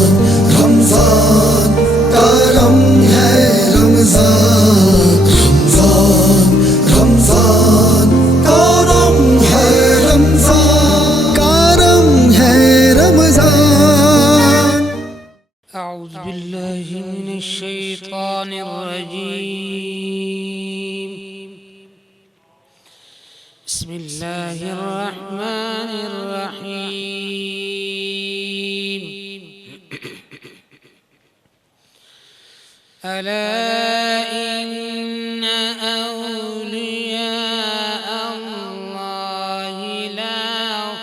رمضان کرم ہے رمضان، رمضان رمضان کرم ہے رمضان، کرم ہے رمضان۔ اعوذ باللہ من الشیطان الرجیم، بسم اللہ الرحمن الرحیم۔ الا ان اولیاء اللہ لا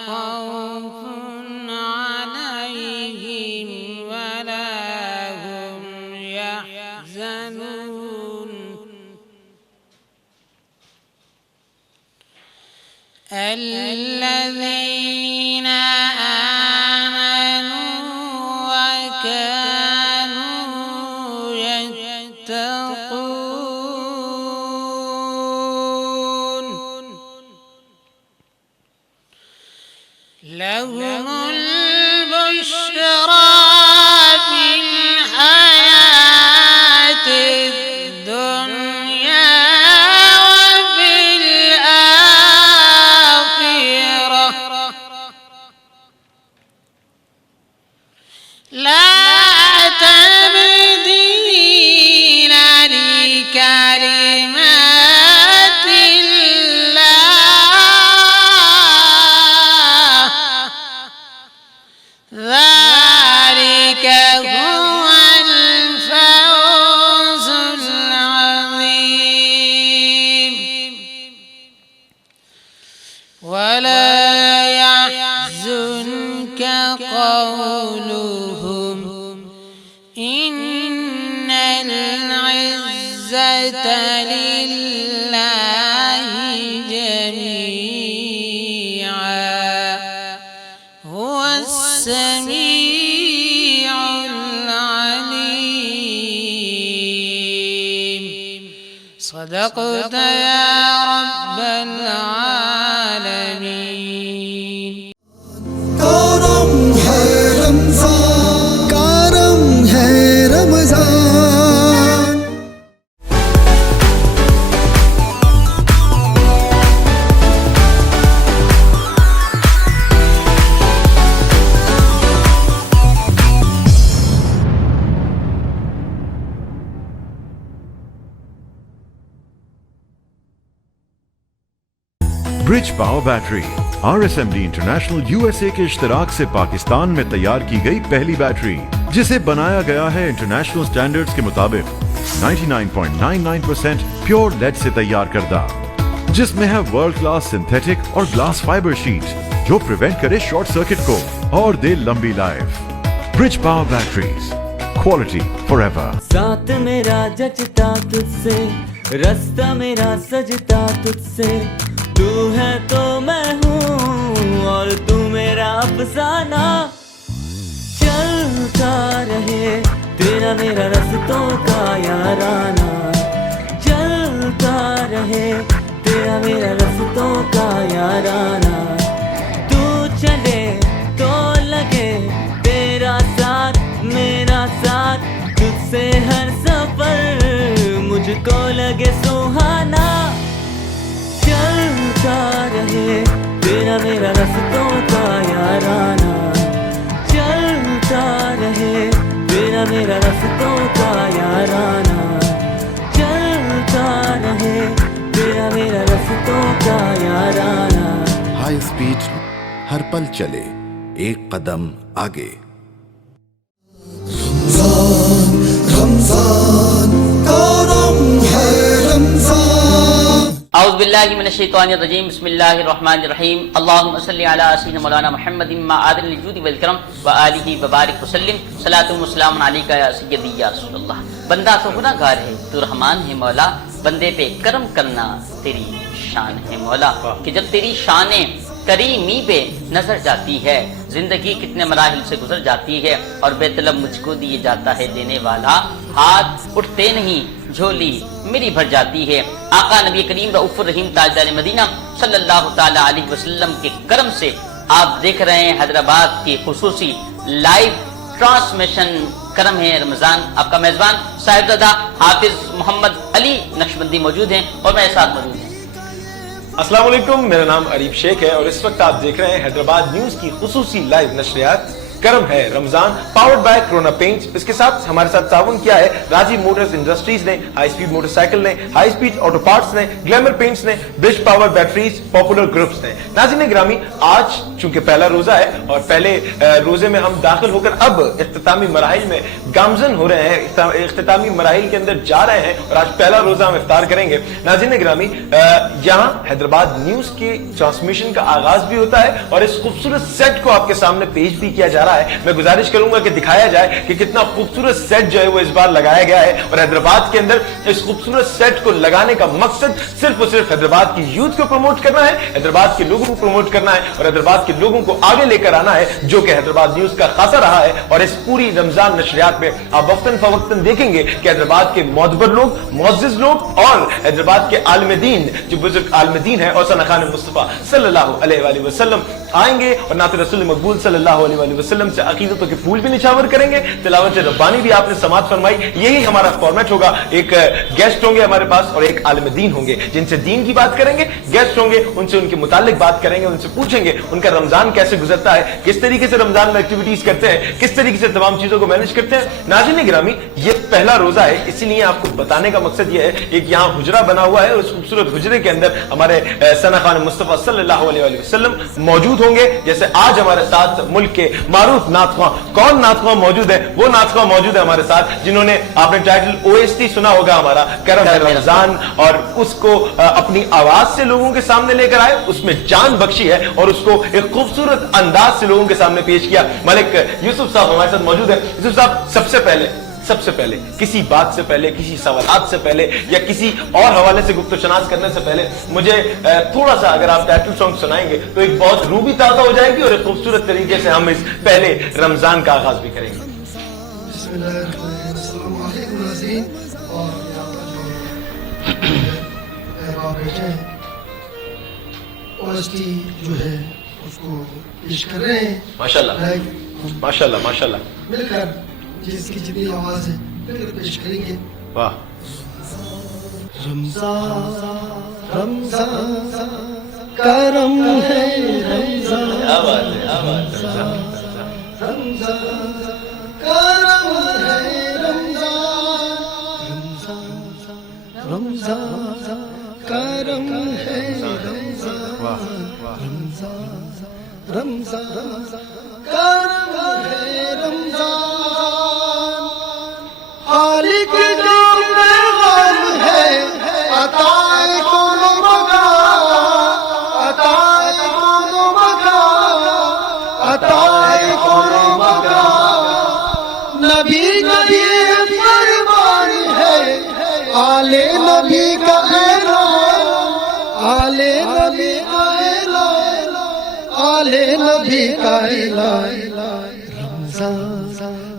خوف علیہم ولا هم يحزنون، الذين آمنوا وكانوا يتقون، لهم البشرى في الحياة الدنيا وفي الآخرة، لا تبديل لكلمات الله، ذلك هو الفوز العظيم۔ ولا يحزنك قولهم إن العزة لله جميعا هو السميع العليم۔ صدقت يا رب العالمين۔ کرم ہے رمضان، کرم ہے Ramzan. Bridge power battery RSMD international USA کے اشتراک سے پاکستان میں تیار کی گئی پہلی بیٹری، جسے بنایا گیا ہے انٹرنیشنل سٹینڈرڈز کے مطابق 99.99% پیور لیڈ سے تیار کردہ، جس میں ہے ورلڈ کلاس سنتھیٹک اور گلاس فائبر شیٹ جو پریونٹ کرے شارٹ سرکٹ کو اور دے لمبی life. Bridge power batteries, quality for ever. ساتھ میرا جچتا تجھ سے، رستہ میرا سجتا تجھ سے، تو ہے تو میں ہوں اور تو میرا افسانہ، چلتا رہے تیرا میرا رستوں کا یارانہ، چلتا رہے تیرا میرا رستوں کا یارانہ، تو چلے تو لگے تیرا ساتھ میرا ساتھ، تجھ سے ہر سفر مجھ کو لگے سہانا، چلتا رہے تیرا میرا رستوں کا یارانہ، چلتا رہے تیرا میرا رستوں کا یارانہ، چلتا رہے تیرا میرا رستوں کا یارانہ۔ ہائی اسپیڈ ہر پل چلے ایک قدم آگے۔ رمضان رمضان کرم ہے رمضان۔ اعوذ باللہ من الشیطان الرجیم، بسم اللہ الرحمن الرحیم۔ اللہم صلی علی سیدنا مولانا محمد ما عادل الجود والکرم وآلہ وبارک وسلم، صلاۃ و سلام علیکہ یا سیدی یا رسول اللہ۔ بندہ تو گناہ گار ہے، تو رحمان ہے مولا، بندے پہ کرم کرنا تیری شان ہے مولا، کہ جب تیری شان کریمی پہ نظر جاتی ہے، زندگی کتنے مراحل سے گزر جاتی ہے، اور بے طلب مجھ کو دیے جاتا ہے دینے والا، ہاتھ اٹھتے نہیں جھولی میری بھر جاتی ہے۔ آقا نبی کریم رؤوف الرحیم تاجدار مدینہ صلی اللہ تعالی علیہ وسلم کے کرم سے آپ دیکھ رہے ہیں حیدرآباد کی خصوصی لائیو ट्रांसमिशन करम है रमजान, आपका मेजबान साहिबजादा हाफिज मोहम्मद अली नक्शबंदी मौजूद हैं और मेरे साथ मौजूद हैं। अस्सलाम वालेकुम, मेरा नाम अरीफ शेख है और इस वक्त आप देख रहे हैं हैदराबाद न्यूज की खुसूसी लाइव नशरियात करम है Ramzan, powered by corona paints. इसके साथ हमारे साथ ताउन किया है राजी मोटर्स इंडस्ट्रीज ने, हाई स्पीड मोटरसाइकिल ने, हाई स्पीड ऑटो पार्ट्स ने, ग्लैमर पेंट्स ने, bridge power batteries, popular groups ने। नाज़रीन ग्रामी, आज चूंकि पहला रोजा है और पहले रोजे में हम दाखिल होकर अब इख्तितामी मराहिल में गामजन हो रहे हैं, इख्तितामी मराहिल के अंदर जा रहे हैं और आज पहला रोजा हम इफ्तार करेंगे। नाज़रीन ग्रामी, यहाँ हैदराबाद न्यूज के ट्रांसमिशन का आगाज भी होता है और इस खूबसूरत सेट को आपके सामने पेश भी किया जा रहा है। मैं गुजारिश करूंगा कि दिखाया जाए कि कितना खूबसूरत सेट जो है वो इस बार लगाया गया है और हैदराबाद के अंदर इस खूबसूरत सेट को लगाने का मकसद सिर्फ और सिर्फ हैदराबाद की यूथ को प्रमोट करना है, हैदराबाद के लोगों को प्रमोट करना है और हैदराबाद के लोगों को आगे लेकर आना है, जो कि हैदराबाद न्यूज का खासा रहा है। और इस पूरी रमजान नशरियात में आप वक्तन फवक्तन देखेंगे कि हैदराबाद के मोतबर लोग, मुअज़्ज़िज़ लोग और हैदराबाद के आलिम दीन, जो बुजुर्ग आलिम दीन है और सना-खान मुस्तफा सल्लल्लाहु अलैहि वसल्लम आएंगे और नात रसूल मकबूल सल्लल्लाहु अलैहि वसल्लम से अकीदतों के फूल भी निछावर करेंगे। तिलावत रब्बानी भी आपने समात फरमाई। यही हमारा फॉर्मेट होगा। एक गेस्ट होंगे हमारे पास और एक आलिम दीन होंगे जिनसे दीन की बात करेंगे। गेस्ट होंगे, उनसे उनके मुतालिक बात करेंगे, उनसे पूछेंगे उनका रमजान कैसे गुजरता है, किस तरीके से रमजान में एक्टिविटीज करते हैं, किस तरीके से तमाम चीजों को मैनेज करते हैं। नाज़रीन गिरामी, ये पहला रोजा है, इसीलिए आपको बताने का मकसद ये है, एक यहाँ हुजरा बना हुआ है और उस खूबसूरत हुजरे के अंदर हमारे सना-खान मुस्तफा सल्लल्लाहु अलैहि वसल्लम मौजूद होंगे। जैसे आज हमारे साथ मुल्क के मारूफ नातख़्वां, कौन नातख़्वां मौजूद है? वो नातख़्वां मौजूद है हमारे साथ जिन्होंने, आपने टाइटल OST सुना होगा हमारा, करम है रमजान, और उसको अपनी आवाज से लोगों के सामने लेकर आए, उसमें जान बख्शी है और उसको एक खूबसूरत अंदाज से लोगों के सामने पेश किया। मलिक यूसुफ साहब हमारे साथ मौजूद है। यूसुफ साहब, सबसे पहले किसी बात से पहले, किसी सवालात से पहले या किसी और हवाले से गुफ्तशनाज करने से पहले मुझे थोड़ा सा अगर आप टाइटल सॉन्ग सुनाएंगे तो एक बहुत रूह भी ताज़ा हो जाएगी और एक खूबसूरत तरीके से हम इस पहले रमजान का आगाज भी करेंगे। अस्सलाम वालेकुम नाज़रीन, और यहाँ पर जो अहबाब बैठे हैं, OST जो है उसको पेश कर रहे हैं माशाल्लाह माशाल्लाह माशाल्लाह। मिलकर जिसकी जितनी आवाज है मिलकर पेश करेंगे। वाह। रमजान रमजान करम है रमजान, क्या बात है, क्या बात है। रमजान करम है रमजान, रमजान करम है रमजान, रमजान करम है रमजान। खालिक नाम में गम है, अताए कोनो मकान, अताए कोनो मकान, अताए कोनो मकान। नबी नबी फरमान है, आले नबी का ऐलान, आले नबी का ऐलान, आले नबी का ऐलान। रमजान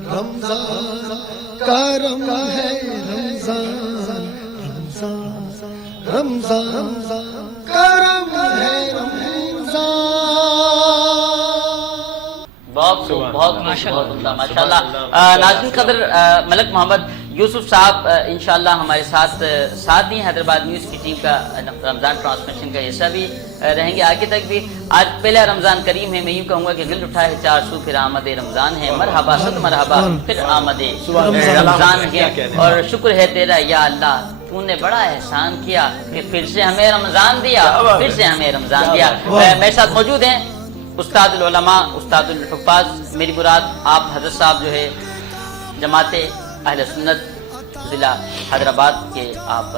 रमजान करम है रमजान, रमजान रमजान करम है रमजान। बहुत माशाल्लाह। नाज़रीन कदर, मलिक मोहम्मद यूसुफ साहब इंशाअल्लाह हमारे साथ ही हैदराबाद न्यूज़ की टीम का रमज़ान ट्रांसमिशन का हिस्सा भी रहेंगे आगे तक भी। आज पहला रमज़ान करीम है, मैं यूँ कहूँगा कि दिल उठाए 400 फिर आमद रमज़ान है, मरहबा सद मरहबा फिर आमद रमज़ान है। और शुक्र है तेरा या अल्लाह, तूने बड़ा एहसान किया कि फिर से हमें रमज़ान दिया, फिर से हमें रमज़ान दिया। मेरे साथ मौजूद हैं उस्तादुल उलमा, उस्तादुल हुफ़्फ़ाज़, मेरी मुराद आप हज़रत साहब जो है जमाते अहले सुन्नत ज़िला हैदराबाद के आप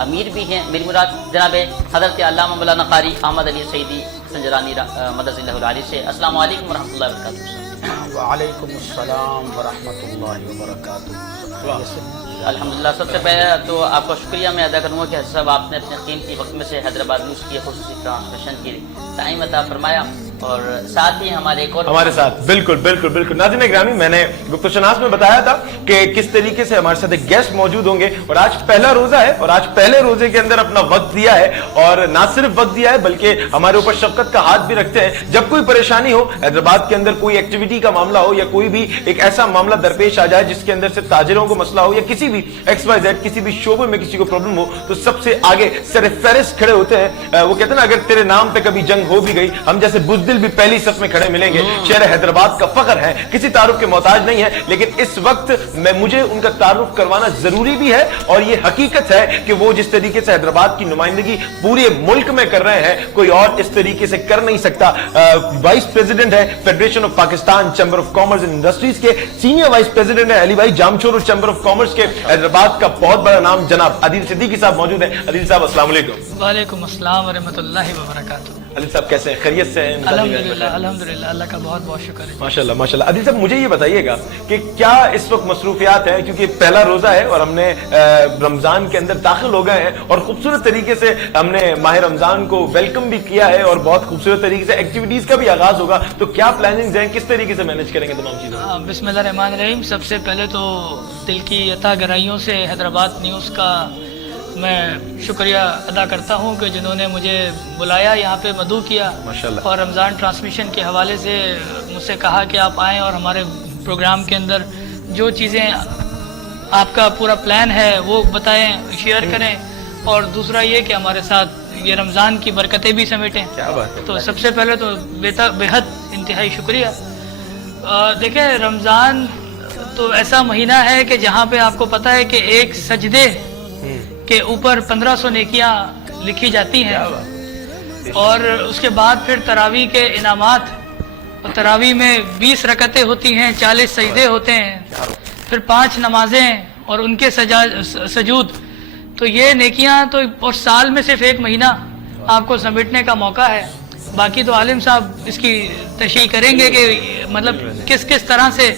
अमीर भी हैं। मेरी मुराद जनाब हज़रत अल्लामा मौलाना क़ारी अहमद अली सईदी संजरानी मदज़िल्लहुल आली से। अस्सलामु अलैकुम व रहमतुल्लाहि व बरकातुहू। वालेकुम अस्सलाम व रहमतुल्लाहि व बरकातुहू। अल्हम्दुलिल्लाह, सबसे पहले तो आपका शुक्रिया मैं अदा करूँगा कि सब आपने अपने कीमती वक्त में से हैदराबाद न्यूज़ की खुसूसी ट्रांसमिशन की टाइम अता फरमाया। اور ساتھ ہی ہمارے ایک اور ہمارے ساتھ بالکل بالکل بالکل ناظرین گرامی، میں نے گفتگو شناس میں بتایا تھا کہ کس طریقے سے ہمارے ساتھ ایک گیسٹ موجود ہوں گے، اور آج پہلا روزہ ہے اور آج پہلے روزے کے اندر اپنا وقت دیا ہے، اور نہ صرف وقت دیا ہے بلکہ ہمارے اوپر شفقت کا ہاتھ بھی رکھتے ہیں۔ جب کوئی پریشانی ہو، حیدرآباد کے اندر کوئی ایکٹیویٹی کا معاملہ ہو یا کوئی بھی ایک ایسا معاملہ درپیش آ جائے جس کے اندر صرف تاجروں کو مسئلہ ہو یا کسی بھی XYZ کسی بھی شعبے میں کسی کو پرابلم ہو، تو سب سے آگے سر فہرست کھڑے ہوتے ہیں۔ وہ کہتے ہیں نا، اگر تیرے نام پہ کبھی جنگ ہو بھی گئی، ہم جیسے بزدل بھی پہلی صف میں کھڑے ملیں گے۔ شہر حیدرآباد کا فخر ہے، کسی تعارف کے محتاج نہیں ہے، لیکن اس وقت مجھے ان کا تعارف کروانا ضروری بھی ہے، اور یہ حقیقت ہے کہ وہ جس طریقے سے حیدرآباد کی نمائندگی پورے ملک میں کر رہے ہیں، کوئی اور اس طریقے سے کر نہیں سکتا۔ وائس پریزیڈنٹ ہے federation of Pakistan chamber of commerce and industries کے، سینئر وائس پریزیڈنٹ ہے علی بھائی جامچورو چیمبر آف کامرس کے، حیدرآباد کا بہت بڑا نام جناب عدیل صدیقی صاحب موجود ہیں۔ عدیل صاحب السلام علیکم۔ وعلیکم السلام ورحمۃ اللہ وبرکاتہ۔ عدیل صاحب کیسے ہیں؟ خیریت سے ہیں؟ الحمدللہ اللہ کا بہت بہت شکر ہے۔ ماشاءاللہ ماشاءاللہ۔ عدیل صاحب مجھے یہ بتائیے گا کہ کیا اس وقت مصروفیات ہیں، کیونکہ پہلا روزہ ہے اور ہم نے رمضان کے اندر داخل ہو گئے ہیں، اور خوبصورت طریقے سے ہم نے ماہ رمضان کو ویلکم بھی کیا ہے، اور بہت خوبصورت طریقے سے ایکٹیویٹیز کا بھی آغاز ہوگا، تو کیا پلاننگز ہیں، کس طریقے سے مینج کریں گے تمام چیزیں؟ بسم اللہ الرحمن الرحیم۔ سب سے پہلے تو دل کی عطا گرائیوں سے حیدرآباد نیوز کا میں شکریہ ادا کرتا ہوں کہ جنہوں نے مجھے بلایا، یہاں پہ مدعو کیا، ماشاءاللہ، اور رمضان ٹرانسمیشن کے حوالے سے مجھ سے کہا کہ آپ آئیں اور ہمارے پروگرام کے اندر جو چیزیں آپ کا پورا پلان ہے وہ بتائیں، شیئر کریں، اور دوسرا یہ کہ ہمارے ساتھ یہ رمضان کی برکتیں بھی سمیٹیں۔ کیا بات ہے۔ تو سب سے پہلے تو بے حد انتہائی شکریہ۔ دیکھیں، رمضان تو ایسا مہینہ ہے کہ جہاں پہ آپ کو پتہ ہے کہ ایک سجدے کے اوپر 1500 نیکیاں لکھی جاتی ہیں، اور اس کے بعد پھر تراویح کے انعامات، اور تراویح میں 20 رکعتیں ہوتی ہیں، 40 سجدے ہوتے ہیں، پھر 5 نمازیں اور ان کے سجود، تو یہ نیکیاں تو، اور سال میں صرف ایک مہینہ آپ کو سمیٹنے کا موقع ہے۔ باقی تو عالم صاحب اس کی تشریح کریں گے کہ مطلب کس کس طرح سے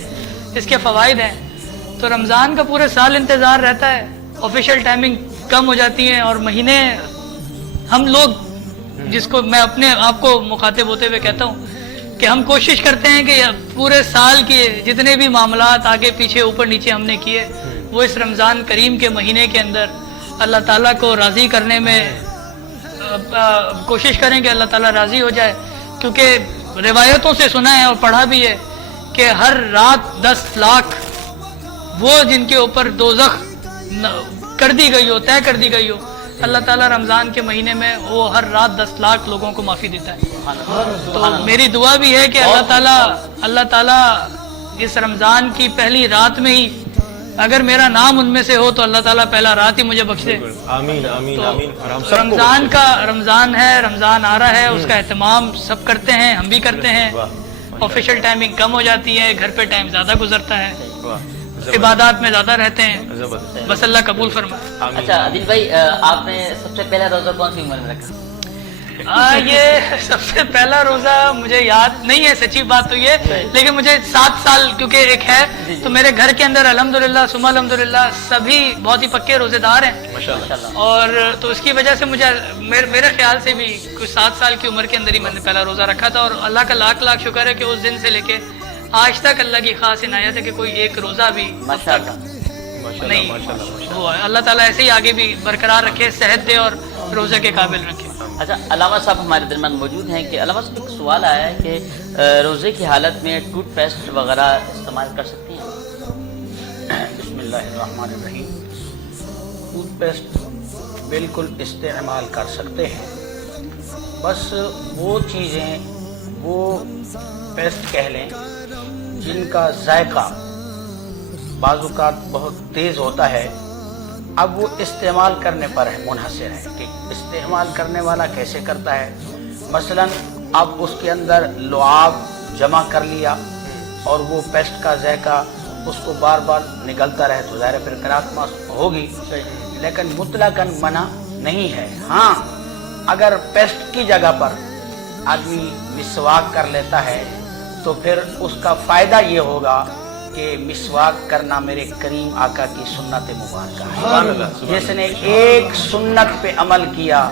اس کے فوائد ہیں۔ تو رمضان کا پورے سال انتظار رہتا ہے، آفیشیل ٹائمنگ کم ہو جاتی ہیں، اور مہینے ہم لوگ، جس کو میں اپنے آپ کو مخاطب ہوتے ہوئے کہتا ہوں کہ ہم کوشش کرتے ہیں کہ پورے سال کے جتنے بھی معاملات آگے پیچھے اوپر نیچے ہم نے کیے، وہ اس رمضان کریم کے مہینے کے اندر اللہ تعالیٰ کو راضی کرنے میں کوشش کریں کہ اللہ تعالیٰ راضی ہو جائے، کیونکہ روایتوں سے سنا ہے اور پڑھا بھی ہے کہ ہر رات 10 لاکھ وہ جن کے اوپر دوزخ کر دی گئی ہو، طے کر دی گئی ہو، اللہ تعالیٰ رمضان کے مہینے میں وہ ہر رات 10 لاکھ لوگوں کو معافی دیتا ہے۔ تو میری دعا بھی ہے کہ اللہ تعالیٰ اس رمضان کی پہلی رات میں ہی، اگر میرا نام ان میں سے ہو تو اللہ تعالیٰ پہلا رات ہی مجھے بخش دے۔ آمین آمین تو آمین۔ اور ہم سب کو رمضان ہے، رمضان آ رہا ہے، اس کا اہتمام سب کرتے ہیں، ہم بھی کرتے ہیں۔ آفیشیل ٹائمنگ کم ہو جاتی ہے، گھر پہ ٹائم زیادہ گزرتا ہے، عبادات میں زیادہ رہتے ہیں، بس اللہ قبول فرمائے۔ اچھا عدیل بھائی، آپ نے سب سے پہلا روزہ کون سی عمر میں رکھا؟ یہ سب سے پہلا روزہ مجھے یاد نہیں ہے، سچی بات تو یہ، لیکن مجھے 7 سال کیونکہ ایک ہے، تو میرے گھر کے اندر الحمدللہ ثم الحمدللہ سبھی بہت ہی پکے روزے دار ہیں، اور تو اس کی وجہ سے مجھے میرے خیال سے بھی کچھ 7 سال کی عمر کے اندر ہی میں نے پہلا روزہ رکھا تھا، اور اللہ کا لاکھ لاکھ شکر ہے کہ اس دن سے لے کے آج تک اللہ کی خاص عنایت ہے کہ کوئی ایک روزہ بھی نہیں ہوا ہے۔ اللہ تعالیٰ ایسے ہی آگے بھی برقرار رکھے، صحت دے اور روزے کے قابل رکھے۔ اچھا، علامہ صاحب ہمارے درمیان موجود ہیں کہ علامہ صاحب ایک سوال آیا ہے کہ روزے کی حالت میں ٹوتھ پیسٹ وغیرہ استعمال کر سکتے ہیں؟ بسم اللہ الرحمن الرحیم۔ ٹوتھ پیسٹ بالکل استعمال کر سکتے ہیں، بس وہ چیزیں، وہ پیسٹ کہہ لیں جن کا ذائقہ بعض اوقات بہت تیز ہوتا ہے، اب وہ استعمال کرنے پر منحصر ہے کہ استعمال کرنے والا کیسے کرتا ہے۔ مثلا اب اس کے اندر لعاب جمع کر لیا اور وہ پیسٹ کا ذائقہ اس کو بار بار نگلتا رہے تو ظاہر پھر قراءت ہوگی، لیکن مطلقاً منع نہیں ہے۔ ہاں، اگر پیسٹ کی جگہ پر آدمی مسواک کر لیتا ہے تو پھر اس کا فائدہ یہ ہوگا کہ مسواک کرنا میرے کریم آقا کی سنت مبارکہ ہے۔ جس نے ایک سنت پہ عمل کیا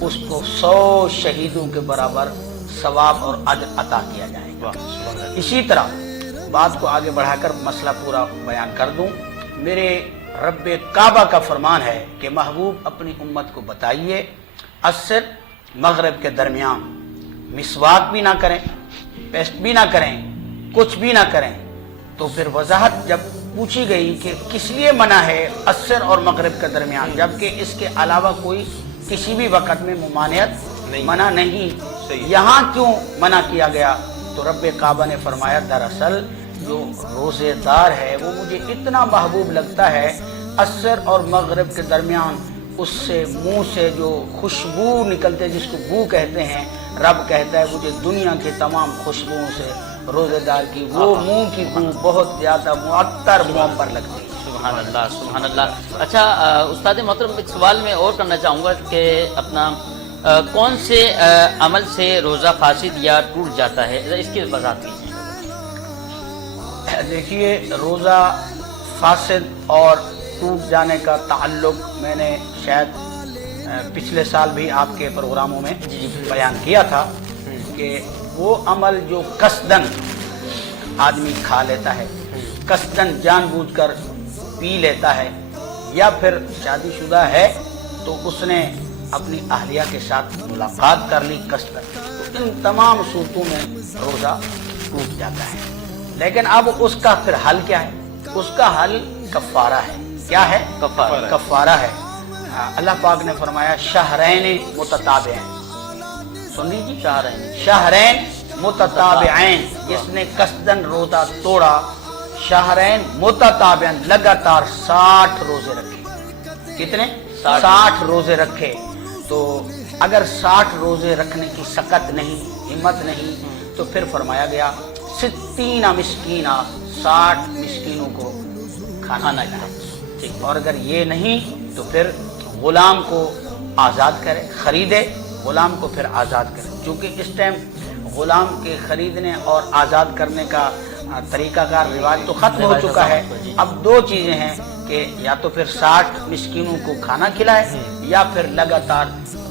اس کو 100 شہیدوں کے برابر ثواب اور اجر عطا کیا جائے گا۔ اسی طرح بات کو آگے بڑھا کر مسئلہ پورا بیان کر دوں، میرے رب کعبہ کا فرمان ہے کہ محبوب اپنی امت کو بتائیے عصر مغرب کے درمیان مسواک بھی نہ کریں، پیسٹ بھی نہ کریں، کچھ بھی نہ کریں۔ تو پھر وضاحت جب پوچھی گئی کہ کس لیے منع ہے عصر اور مغرب کے درمیان، جبکہ اس کے علاوہ کوئی کسی بھی وقت میں ممانعت منع نہیں، یہاں کیوں منع کیا گیا؟ تو رب کعبہ نے فرمایا دراصل جو روزے دار ہے وہ مجھے اتنا محبوب لگتا ہے، عصر اور مغرب کے درمیان اس سے منہ سے جو خوشبو نکلتے جس کو بو کہتے ہیں، رب کہتا ہے مجھے دنیا کے تمام خوشبوؤں سے روزے دار کی وہ منہ کی بو بہت زیادہ معطر منہ پر لگتی ہے۔ سبحان اللہ سبحان اللہ۔ اچھا استاد محترم، ایک سوال میں اور کرنا چاہوں گا کہ اپنا کون سے عمل سے روزہ فاسد یا ٹوٹ جاتا ہے، اس کی وضاحت کیجیے۔ دیکھیے روزہ فاسد اور ٹوٹ جانے کا تعلق میں نے شاید پچھلے سال بھی آپ کے پروگراموں میں بیان کیا تھا کہ وہ عمل جو قصدن آدمی کھا لیتا ہے، قصدن جان بوجھ کر پی لیتا ہے، یا پھر شادی شدہ ہے تو اس نے اپنی اہلیہ کے ساتھ ملاقات کر لی قصدن، تو ان تمام صورتوں میں روزہ ٹوٹ جاتا ہے۔ لیکن اب اس کا پھر حل کیا ہے؟ اس کا حل کفارہ ہے۔ کیا ہے؟ کفارہ ہے۔ اللہ پاک نے فرمایا شہرین متتابعین، سن لیجیے، شہرین متتابعین، جس نے قصدن روزہ توڑا، شہرین متتابعین، لگاتار 60 روزے رکھے۔ کتنے؟ 60 روزے رکھے۔ تو اگر 60 روزے رکھنے کی سکت نہیں، ہمت نہیں، تو پھر فرمایا گیا 60 مسکینہ، 60 مسکینوں کو کھانا چاہیے۔ اور اگر یہ نہیں تو پھر غلام کو آزاد کرے، خریدے غلام کو پھر آزاد کرے، چونکہ اس ٹائم غلام کے خریدنے اور آزاد کرنے کا طریقہ کار رواج تو ختم ہو چکا ہے۔ اب دو چیزیں ہیں کہ یا تو پھر 60 مسکینوں کو کھانا کھلائے یا پھر لگاتار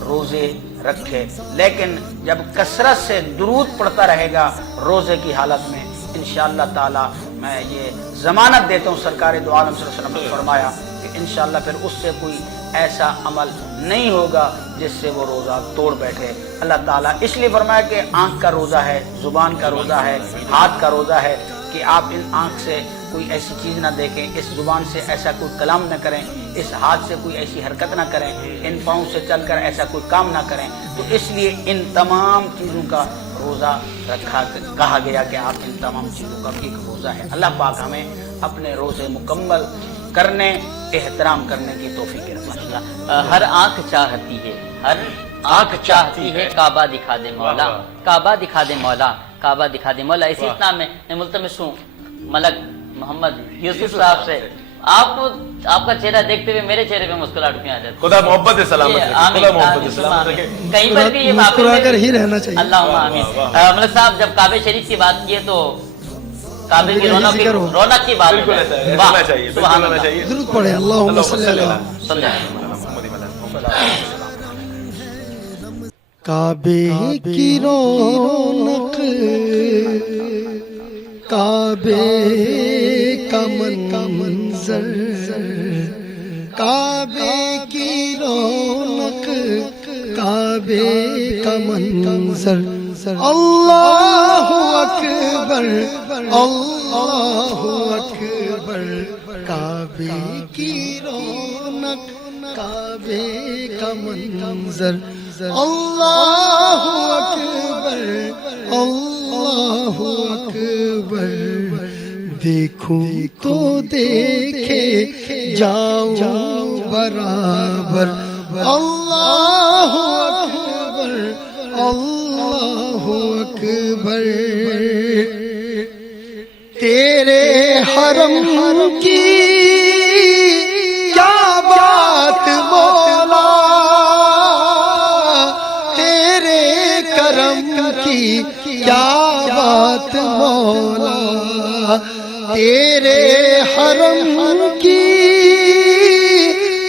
روزے رکھے۔ لیکن جب کثرت سے درود پڑھتا رہے گا روزے کی حالت میں، انشاءاللہ تعالی میں یہ ضمانت دیتا ہوں، سرکار دو عالم صلی اللہ علیہ وسلم نے فرمایا کہ انشاءاللہ پھر اس سے کوئی ایسا عمل نہیں ہوگا جس سے وہ روزہ توڑ بیٹھے۔ اللہ تعالیٰ اس لیے فرمایا کہ آنکھ کا روزہ ہے، زبان کا روزہ ہے، ہاتھ کا روزہ ہے، کہ آپ ان آنکھ سے کوئی ایسی چیز نہ دیکھیں، اس زبان سے ایسا کوئی کلام نہ کریں، اس ہاتھ سے کوئی ایسی حرکت نہ کریں، ان پاؤں سے چل کر ایسا کوئی کام نہ کریں۔ تو اس لیے ان تمام چیزوں کا روزہ کہا گیا کہ آپ ان تمام چیزوں کا بھی ایک روزہ ہے۔ اللہ پاک ہمیں اپنے روزے مکمل کرنے، احترام کرنے کی توفیق رکھے۔ ہر آنکھ چاہتی ہے، ہر آنکھ چاہتی ہے کعبہ دکھا دے مولا، کعبہ دکھا دے مولا، کعبہ دکھا دے مولا۔ اسی اتنا میں ملتمس ہوں ملک محمد یوسف صاحب سے، آپ کا چہرہ دیکھتے ہوئے میرے چہرے پہ مسکراہٹ کیوں آ جاتی ہے؟ خدا محبت سلامت رکھے، خدا محبت سلامت رکھے۔ کہیں پر بھی یہ مسکرا کر ہی رہنا چاہیے۔ اللہم آمین۔ ملک صاحب جب کعبہ شریف کی بات کی ہے تو کعبے کی رونق کی بات بالکل ایسا ہے، ہونا چاہیے، بالکل ہونا چاہیے۔ درود پڑھے، اللہم صلی اللہ کعبے کی رونق، کعبے کا منظر، کعبے کی رونق، کعبے کا منظر، اللہ اکبر اللہ اکبر، کعبے کی رونق، کعبے کا منظر، اللہ اکبر اللہ اکبر، دیکھوں تو دیکھے جاؤں برابر، اللہ اکبر اللہ اکبر، تیرے حرم کی کیا بات مولا، تیرے کرم کی کیا بات مولا، تیرے حرم کی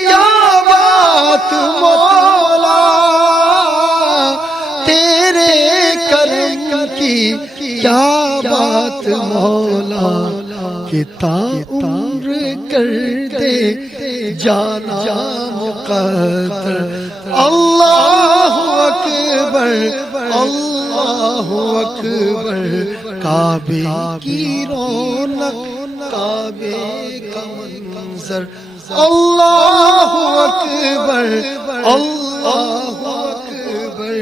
کیا بات مولا، تیرے کرم کہ تا عمر کر دے جانا مقدر اللہ اکبر اللہ اکبر کعبے کی رونق کعبے کا منظر اللہ اکبر اللہ اکبر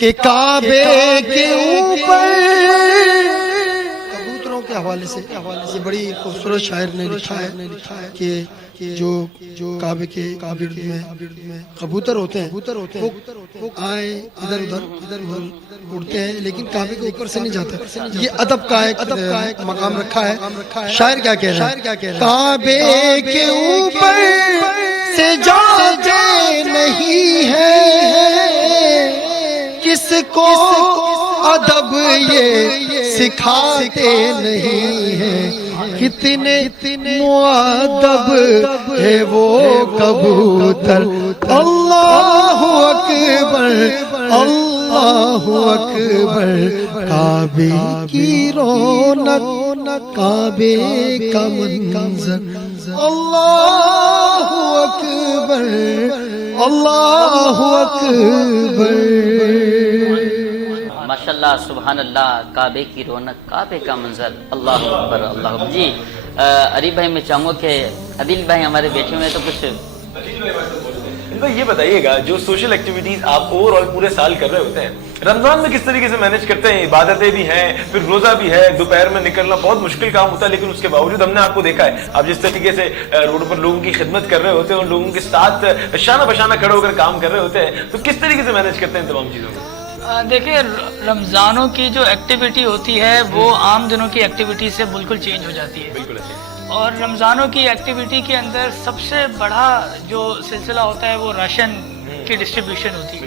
کہ کعبے کے اوپر کبوتروں کے حوالے سے یہ بڑی خوبصورت شاعر نے لکھا ہے کہ جو کعبے کے گرد میں کبوتر ہوتے ہیں وہ آئے ادھر ادھر اڑتے ہیں لیکن کعبے کے اوپر سے نہیں جاتے. یہ ادب کا ایک مقام رکھا ہے. شاعر کیا کہہ رہا ہے؟ کعبے کے اوپر سے جاتے نہیں ہے کس کو ادب یہ سکھاتے نہیں ہیں کتنے مؤدب ہے وہ کبوتر اللہ اکبر اللہ اکبر کعبے کی رونق کعبے کا منظر اللہ اکبر اللہ اکبر. ماشاءاللہ سبحان اللہ کعبے کی رونق کعبے کا منظر اللہ اکبر اللہ اکبر. جی عریب بھائی میں چاہوں گا کہ عدیل بھائی ہمارے بیٹھے ہوئے ہیں تو کچھ یہ بتائیے گا جو سوشل ایکٹیویٹیز آپ اوور آل پورے سال کر رہے ہوتے ہیں رمضان میں کس طریقے سے مینج کرتے ہیں؟ عبادتیں بھی ہیں پھر روزہ بھی ہے دوپہر میں نکلنا بہت مشکل کام ہوتا ہے لیکن اس کے باوجود ہم نے آپ کو دیکھا ہے آپ جس طریقے سے روڈ پر لوگوں کی خدمت کر رہے ہوتے ہیں اور لوگوں کے ساتھ شانہ بشانہ کھڑے ہو کر کام کر رہے ہوتے ہیں تو کس طریقے سے مینج کرتے ہیں تمام چیزوں کو؟ دیکھیں رمضانوں کی جو ایکٹیویٹی ہوتی ہے وہ عام دنوں کی ایکٹیویٹی سے بالکل چینج ہو جاتی ہے. بالکل اچھا. اور رمضانوں کی ایکٹیویٹی کے اندر سب سے بڑا جو سلسلہ ہوتا ہے وہ راشن کی ڈسٹریبیوشن ہوتی ہے.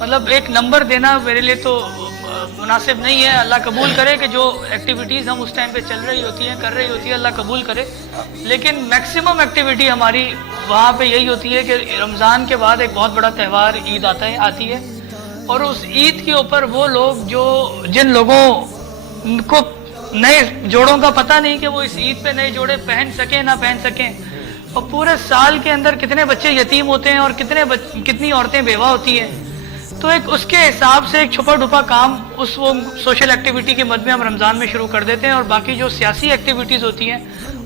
مطلب ایک نمبر دینا میرے لیے تو مناسب نہیں ہے. اللہ قبول کرے کہ جو ایکٹیویٹیز ہم اس ٹائم پہ چل رہی ہوتی ہیں کر رہی ہوتی ہے اللہ قبول کرے لیکن میکسیمم ایکٹیویٹی ہماری وہاں پہ یہی ہوتی ہے کہ رمضان کے بعد ایک بہت بڑا تہوار عید آتی ہے اور اس عید کے اوپر وہ لوگ جن لوگوں کو نئے جوڑوں کا پتہ نہیں کہ وہ اس عید پہ نئے جوڑے پہن سکیں نہ پہن سکیں اور پورے سال کے اندر کتنے بچے یتیم ہوتے ہیں اور کتنی عورتیں بیوہ ہوتی ہیں تو ایک اس کے حساب سے ایک چھپا ڈپا کام وہ سوشل ایکٹیویٹی کے مد میں ہم رمضان میں شروع کر دیتے ہیں اور باقی جو سیاسی ایکٹیویٹیز ہوتی ہیں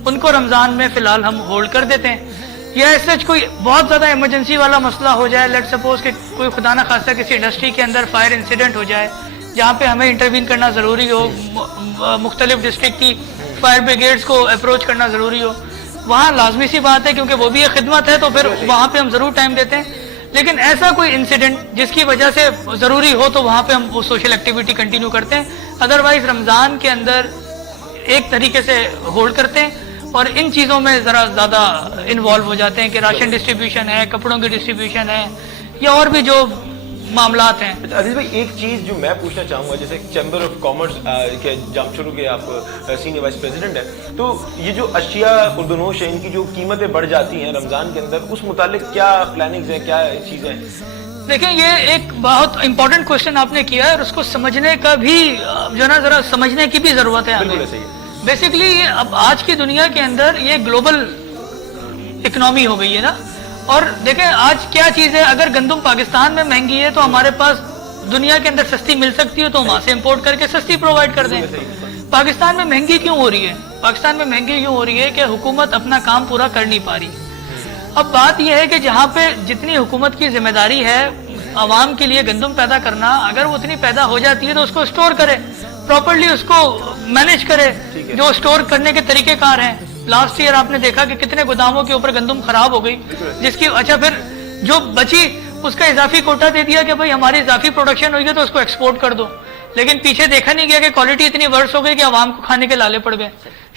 ان کو رمضان میں فی الحال ہم ہولڈ کر دیتے ہیں. یا ایسا کوئی بہت زیادہ ایمرجنسی والا مسئلہ ہو جائے لیٹ سپوز کہ کوئی خدا نہ خواستہ کسی انڈسٹری کے اندر فائر انسیڈنٹ ہو جائے جہاں پہ ہمیں انٹروین کرنا ضروری ہو مختلف ڈسٹرکٹ کی فائر بریگیڈز کو اپروچ کرنا ضروری ہو وہاں لازمی سی بات ہے کیونکہ وہ بھی ایک خدمت ہے تو پھر وہاں پہ ہم ضرور ٹائم دیتے ہیں. لیکن ایسا کوئی انسیڈنٹ جس کی وجہ سے ضروری ہو تو وہاں پہ ہم وہ سوشل ایکٹیویٹی کنٹینیو کرتے ہیں. ادروائز رمضان کے اندر ایک طریقے سے ہولڈ کرتے ہیں اور ان چیزوں میں ذرا زیادہ انوالو ہو جاتے ہیں کہ راشن ڈسٹریبیوشن ہے کپڑوں کی ڈسٹریبیوشن ہے یا اور بھی جو معاملات ہیں. عزیز بھائی ایک چیز جو میں پوچھنا چاہوں گا جیسے چیمبر آف کامرس کے جامشورو کے آپ سینئر وائس پریزیڈنٹ ہیں تو یہ جو اشیاء خوردنوش ہیں ان کی جو قیمتیں بڑھ جاتی ہیں رمضان کے اندر اس متعلق کیا پلاننگز ہیں کیا چیزیں ہیں؟ دیکھیں یہ ایک بہت امپورٹنٹ کوشچن آپ نے کیا ہے اور اس کو سمجھنے کا بھی جو نا ذرا سمجھنے کی بھی ضرورت ہے. بالکل صحیح ہے. بیسیکلی اب آج کی دنیا کے اندر یہ گلوبل اکنامی ہو گئی ہے نا اور دیکھیں آج کیا چیز ہے اگر گندم پاکستان میں مہنگی ہے تو ہمارے پاس دنیا کے اندر سستی مل سکتی ہے تو وہاں سے امپورٹ کر کے سستی پرووائڈ کر دیں. پاکستان میں مہنگی کیوں ہو رہی ہے؟ پاکستان میں مہنگی کیوں ہو رہی ہے کہ حکومت اپنا کام پورا کر نہیں پا رہی. اب بات یہ ہے کہ جہاں پہ جتنی حکومت کی ذمہ داری ہے عوام کے لیے گندم پیدا کرنا اگر وہ اتنی پیدا ہو جاتی ہے تو اس کو اسٹور کرے پراپرلی اس کو مینیج کرے جو اسٹور کرنے کے طریقہ کار ہیں. لاسٹ ایئر آپ نے دیکھا کہ کتنے گوداموں کے اوپر گندم خراب ہو گئی جس کی اچھا پھر جو بچی اس کا اضافی کوٹا دے دیا کہ بھائی ہماری اضافی پروڈکشن ہوئی ہے تو اس کو ایکسپورٹ کر دو لیکن پیچھے دیکھا نہیں گیا کہ کوالٹی اتنی ورس ہو گئی کہ عوام کو کھانے کے لالے پڑ گئے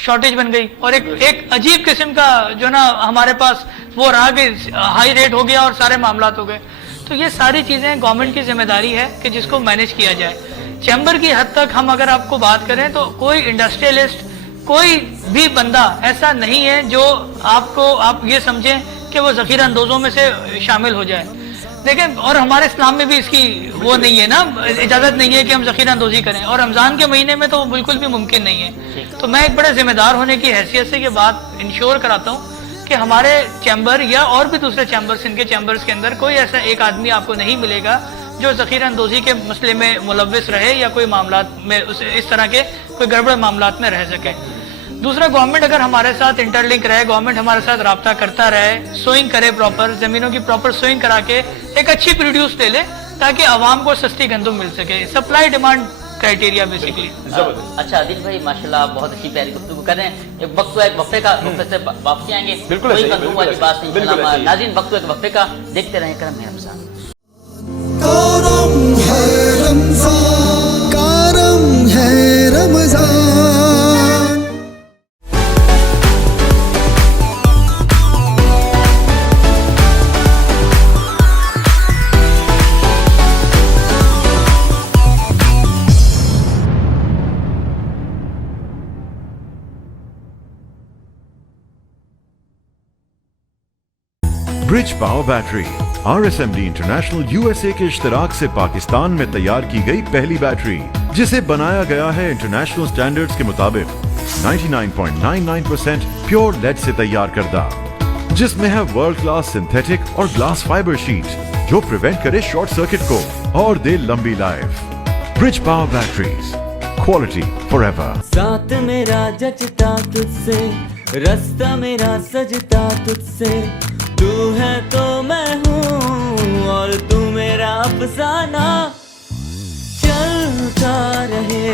شارٹیج بن گئی اور ایک عجیب قسم کا جو نا ہمارے پاس وہ رہا کہ ہائی ریٹ ہو گیا اور سارے معاملات ہو گئے. تو یہ ساری چیزیں گورنمنٹ کی ذمہ داری ہے کہ جس کو مینیج کیا جائے. چیمبر کی حد تک ہم اگر آپ کو بات کریں تو کوئی انڈسٹریلسٹ کوئی بھی بندہ ایسا نہیں ہے جو آپ یہ سمجھیں کہ وہ ذخیرہ اندوزوں میں سے شامل ہو جائے. دیکھیں اور ہمارے اسلام میں بھی اس کی وہ نہیں ہے نا، اجازت نہیں ہے کہ ہم ذخیرہ اندوزی کریں، اور رمضان کے مہینے میں تو وہ بالکل بھی ممکن نہیں ہے. تو میں ایک بڑے ذمہ دار ہونے کی حیثیت سے یہ بات انشور کراتا ہوں کہ ہمارے چیمبر یا اور بھی دوسرے چیمبرز، ان کے چیمبرز کے اندر کوئی ایسا ایک آدمی آپ کو نہیں ملے گا جو ذخیرہ اندوزی کے مسئلے میں ملوث رہے یا کوئی معاملات میں اس طرح کے کوئی گڑبڑ معاملات میں رہ سکے. دوسرا، گورنمنٹ اگر ہمارے ساتھ انٹر لنک رہے، گورنمنٹ ہمارے ساتھ رابطہ کرتا رہے، سوئنگ کرے، پراپر زمینوں کی پراپر سوئنگ کرا کے ایک اچھی پروڈیوس لے لے تاکہ عوام کو سستی گندم مل سکے. Supply demand criteria basically. اچھا عادل بھائی ماشاءاللہ آپ بہت اچھی پیاری گفتگو کر رہے ہیں. ایک وقت ایک وقفے کا، وقفے سے واپسی آئیں گے. کوئی گندم والی بات نہیں انشاءاللہ. ناظرین وقت ایک وقفے کا، دیکھتے رہیں کرم ہے رمضان. کرم ہے رمضان، کرم ہے Ramzan. Bridge power battery RSMD international USA के इश्तराक से पाकिस्तान में तैयार की गई पहली बैटरी, जिसे बनाया गया है इंटरनेशनल स्टैंडर्ड्स के मुताबिक 99.99% प्योर लेड से तैयार करदा, जिसमें है वर्ल्ड क्लास सिंथेटिक और ग्लास फाइबर शीट जो प्रिवेंट करे शॉर्ट सर्किट को और दे लंबी life. Bridge power batteries, quality forever. साथ मेरा जचता तुझसे, रास्ता मेरा सजता तुझसे, तू है तो मैं हूँ और तू मेरा अफसाना. चलता रहे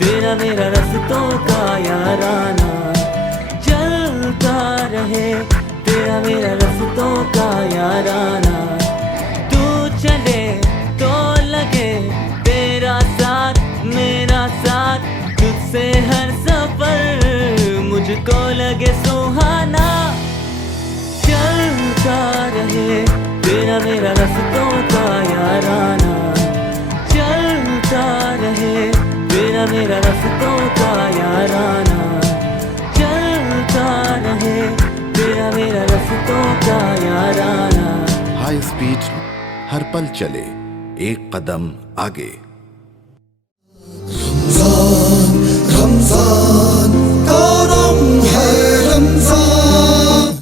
तेरा मेरा रस्तों का याराना, चलता रहे तेरा मेरा रस्तों का याराना. तू चले तो लगे तेरा साथ मेरा साथ, तुझसे हर सफर मुझको लगे सुहाना. चलता रहे तेरा मेरा रस्तों का याराना, चलता रहे तेरा मेरा रस्तों का याराना, चलता रहे तेरा मेरा रस्तों का याराना. हाई स्पीड हर पल चले एक कदम आगे. रमजान करम है रमजान.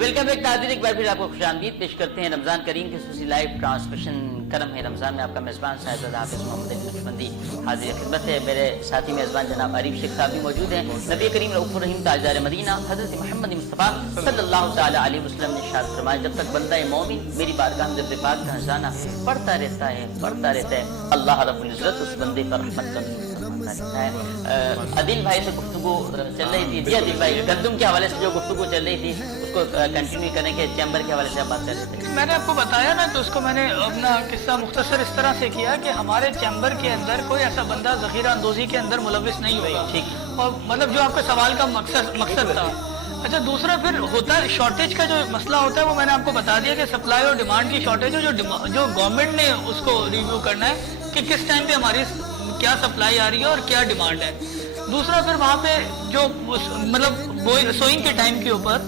ویلکم بیک ناظرین، ایک بار پھر آپ کو خوش آمدید پیش کرتے ہیں رمضان کریم کی خصوصی لائیو ٹرانسمیشن کرم ہے رمضان میں. آپ کا میزبان صاحب حافظ محمد علی نقشبندی حاضر خدمت ہے. میرے ساتھی میزبان جناب عریف شیخ صاحب بھی موجود ہیں. نبی کریم رؤوف الرحیم تاجدار مدینہ حضرت محمد مصطفیٰ صلی اللہ تعالی علیہ وسلم نے ارشاد فرمایا، جب تک بندہ مومن میری بارگاہ میں درود پاک کا خزانہ پڑھتا رہتا ہے اللہ رب العزت اس بندے پر رحمت کا نزول فرماتا ہے. عادل بھائی سے گفتگو چل رہی تھی. جی عادل بھائی، گندم کے حوالے سے جو گفتگو چل رہی تھی اس کو کنٹینیو کریں کہ چیمبر کے حوالے سے آپ بات کر رہے تھے. میں نے آپ کو بتایا نا، تو اس کو میں نے اپنا قصہ مختصر اس طرح سے کیا کہ ہمارے چیمبر کے اندر کوئی ایسا بندہ ذخیرہ اندوزی کے اندر ملوث نہیں ہوگا. ٹھیک. اور مطلب جو آپ کے سوال کا مقصد تھا. اچھا، دوسرا پھر ہوتا ہے شارٹیج کا جو مسئلہ ہوتا ہے، وہ میں نے آپ کو بتا دیا کہ سپلائی اور ڈیمانڈ کی شارٹیج ہے جو گورنمنٹ نے اس کو ریویو کرنا ہے کہ کس ٹائم پہ ہماری کیا سپلائی آ رہی ہے اور کیا ڈیمانڈ ہے. دوسرا پھر وہاں پہ جو مطلب سوئنگ کے ٹائم کے اوپر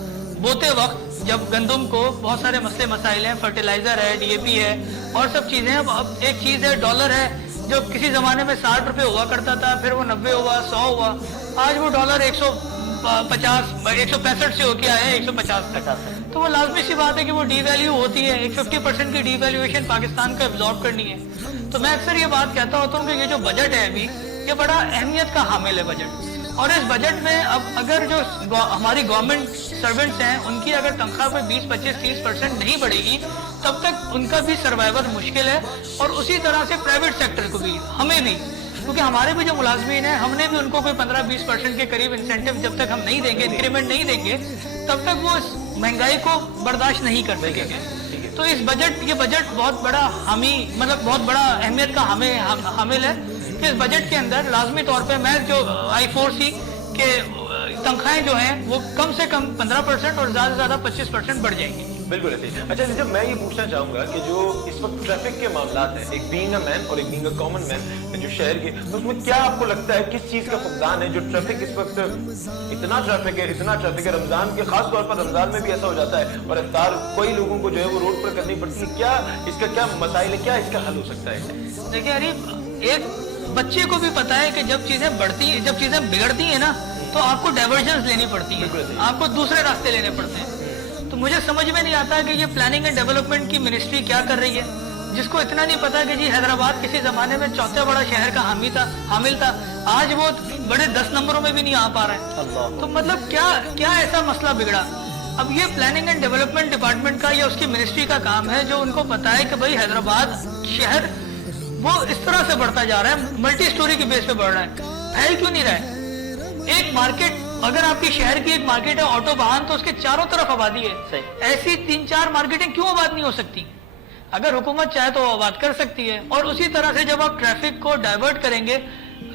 بوتے وقت جب گندم کو بہت سارے مسئلے مسائل ہیں، فرٹیلائزر ہے، ڈی اے پی ہے اور سب چیزیں ہیں. اب ایک چیز ہے ڈالر ہے جو کسی زمانے میں 60 روپے ہوا کرتا تھا، پھر وہ 90 ہوا، 100 ہوا. آج وہ ڈالر 165 سے ہو کے آیا ہے 150 تک. تو وہ لازمی سی بات ہے کہ وہ ڈی ویلیو ہوتی ہے. ایک 50% کی ڈی ویلیویشن پاکستان کو ایبزارب کرنی ہے. تو میں اکثر یہ بات کہتا ہوتا ہوں کہ یہ جو بجٹ ہے ابھی، یہ بڑا اہمیت کا حامل ہے بجٹ. اور اس بجٹ میں اب اگر جو ہماری گورنمنٹ سرونٹس ہیں ان کی اگر تنخواہ پہ 20, 25, 30% نہیں بڑھے گی تب تک ان کا بھی سروائیور مشکل ہے. اور اسی طرح سے پرائیویٹ سیکٹر کو بھی، ہمیں بھی، کیونکہ ہمارے بھی جو ملازمین ہیں ہم نے بھی ان کو کوئی 15-20% کے قریب انسینٹیو جب تک ہم نہیں دیں گے، انکریمنٹ نہیں دیں گے، تب تک وہ اس مہنگائی کو برداشت نہیں کر سکیں گے. تو یہ بجٹ بہت بڑا مطلب بہت بڑا اہمیت کا حامل ہے کہ اس بجٹ کے اندر لازمی طور پہ میں جو آئی فورسی کہ تنخواہیں جو ہیں وہ کم سے کم 15% اور زیادہ سے زیادہ 25% بڑھ جائیں گی. बिल्कुल ऐसे ही। अच्छा जब मैं ये पूछना चाहूंगा कि जो इस वक्त ट्रैफिक के मामलात हैं, एक बीइंग अ मैन और एक बीइंग अ कॉमन मैन जो शहर के, तो उसमें क्या आपको लगता है किस चीज का फुकदान है? जो ट्रैफिक इस वक्त इतना ट्रैफिक है, रमजान के खास तौर पर रमजान में भी ऐसा हो जाता है और इफ्तार कई लोगों को जो है वो रोड पर करनी पड़ती है, क्या इसका क्या मसाइल है, क्या इसका हल हो सकता है? देखिए अरीब, एक बच्चे को भी पता है कि जब चीजें बढ़ती हैं, जब चीजें बिगड़ती हैं ना, तो आपको डाइवर्जन्स लेनी पड़ती है, आपको दूसरे रास्ते लेने पड़ते हैं। तो मुझे समझ में नहीं आता कि ये प्लानिंग एंड डेवलपमेंट की मिनिस्ट्री क्या कर रही है, जिसको इतना नहीं पता कि जी हैदराबाद किसी जमाने में चौथा बड़ा शहर का हामिल था, आज वो बड़े 10 नंबरों में भी नहीं आ पा रहा है। तो मतलब क्या ऐसा मसला बिगड़ा? अब ये प्लानिंग एंड डेवलपमेंट डिपार्टमेंट का या उसकी मिनिस्ट्री का काम है, जो उनको पता है कि भाई हैदराबाद शहर वो इस तरह से बढ़ता जा रहा है, मल्टी स्टोरी के बेस पे बढ़ रहा है, फैल क्यों नहीं रहा है? एक मार्केट, अगर आपकी शहर की एक मार्केट है ऑटो वाहन, तो उसके चारों तरफ आबादी है, ऐसी 3-4 मार्केटें क्यों आबाद नहीं हो सकती? अगर हुकूमत चाहे तो आबाद कर सकती है। और उसी तरह से जब आप ट्रैफिक को डाइवर्ट करेंगे,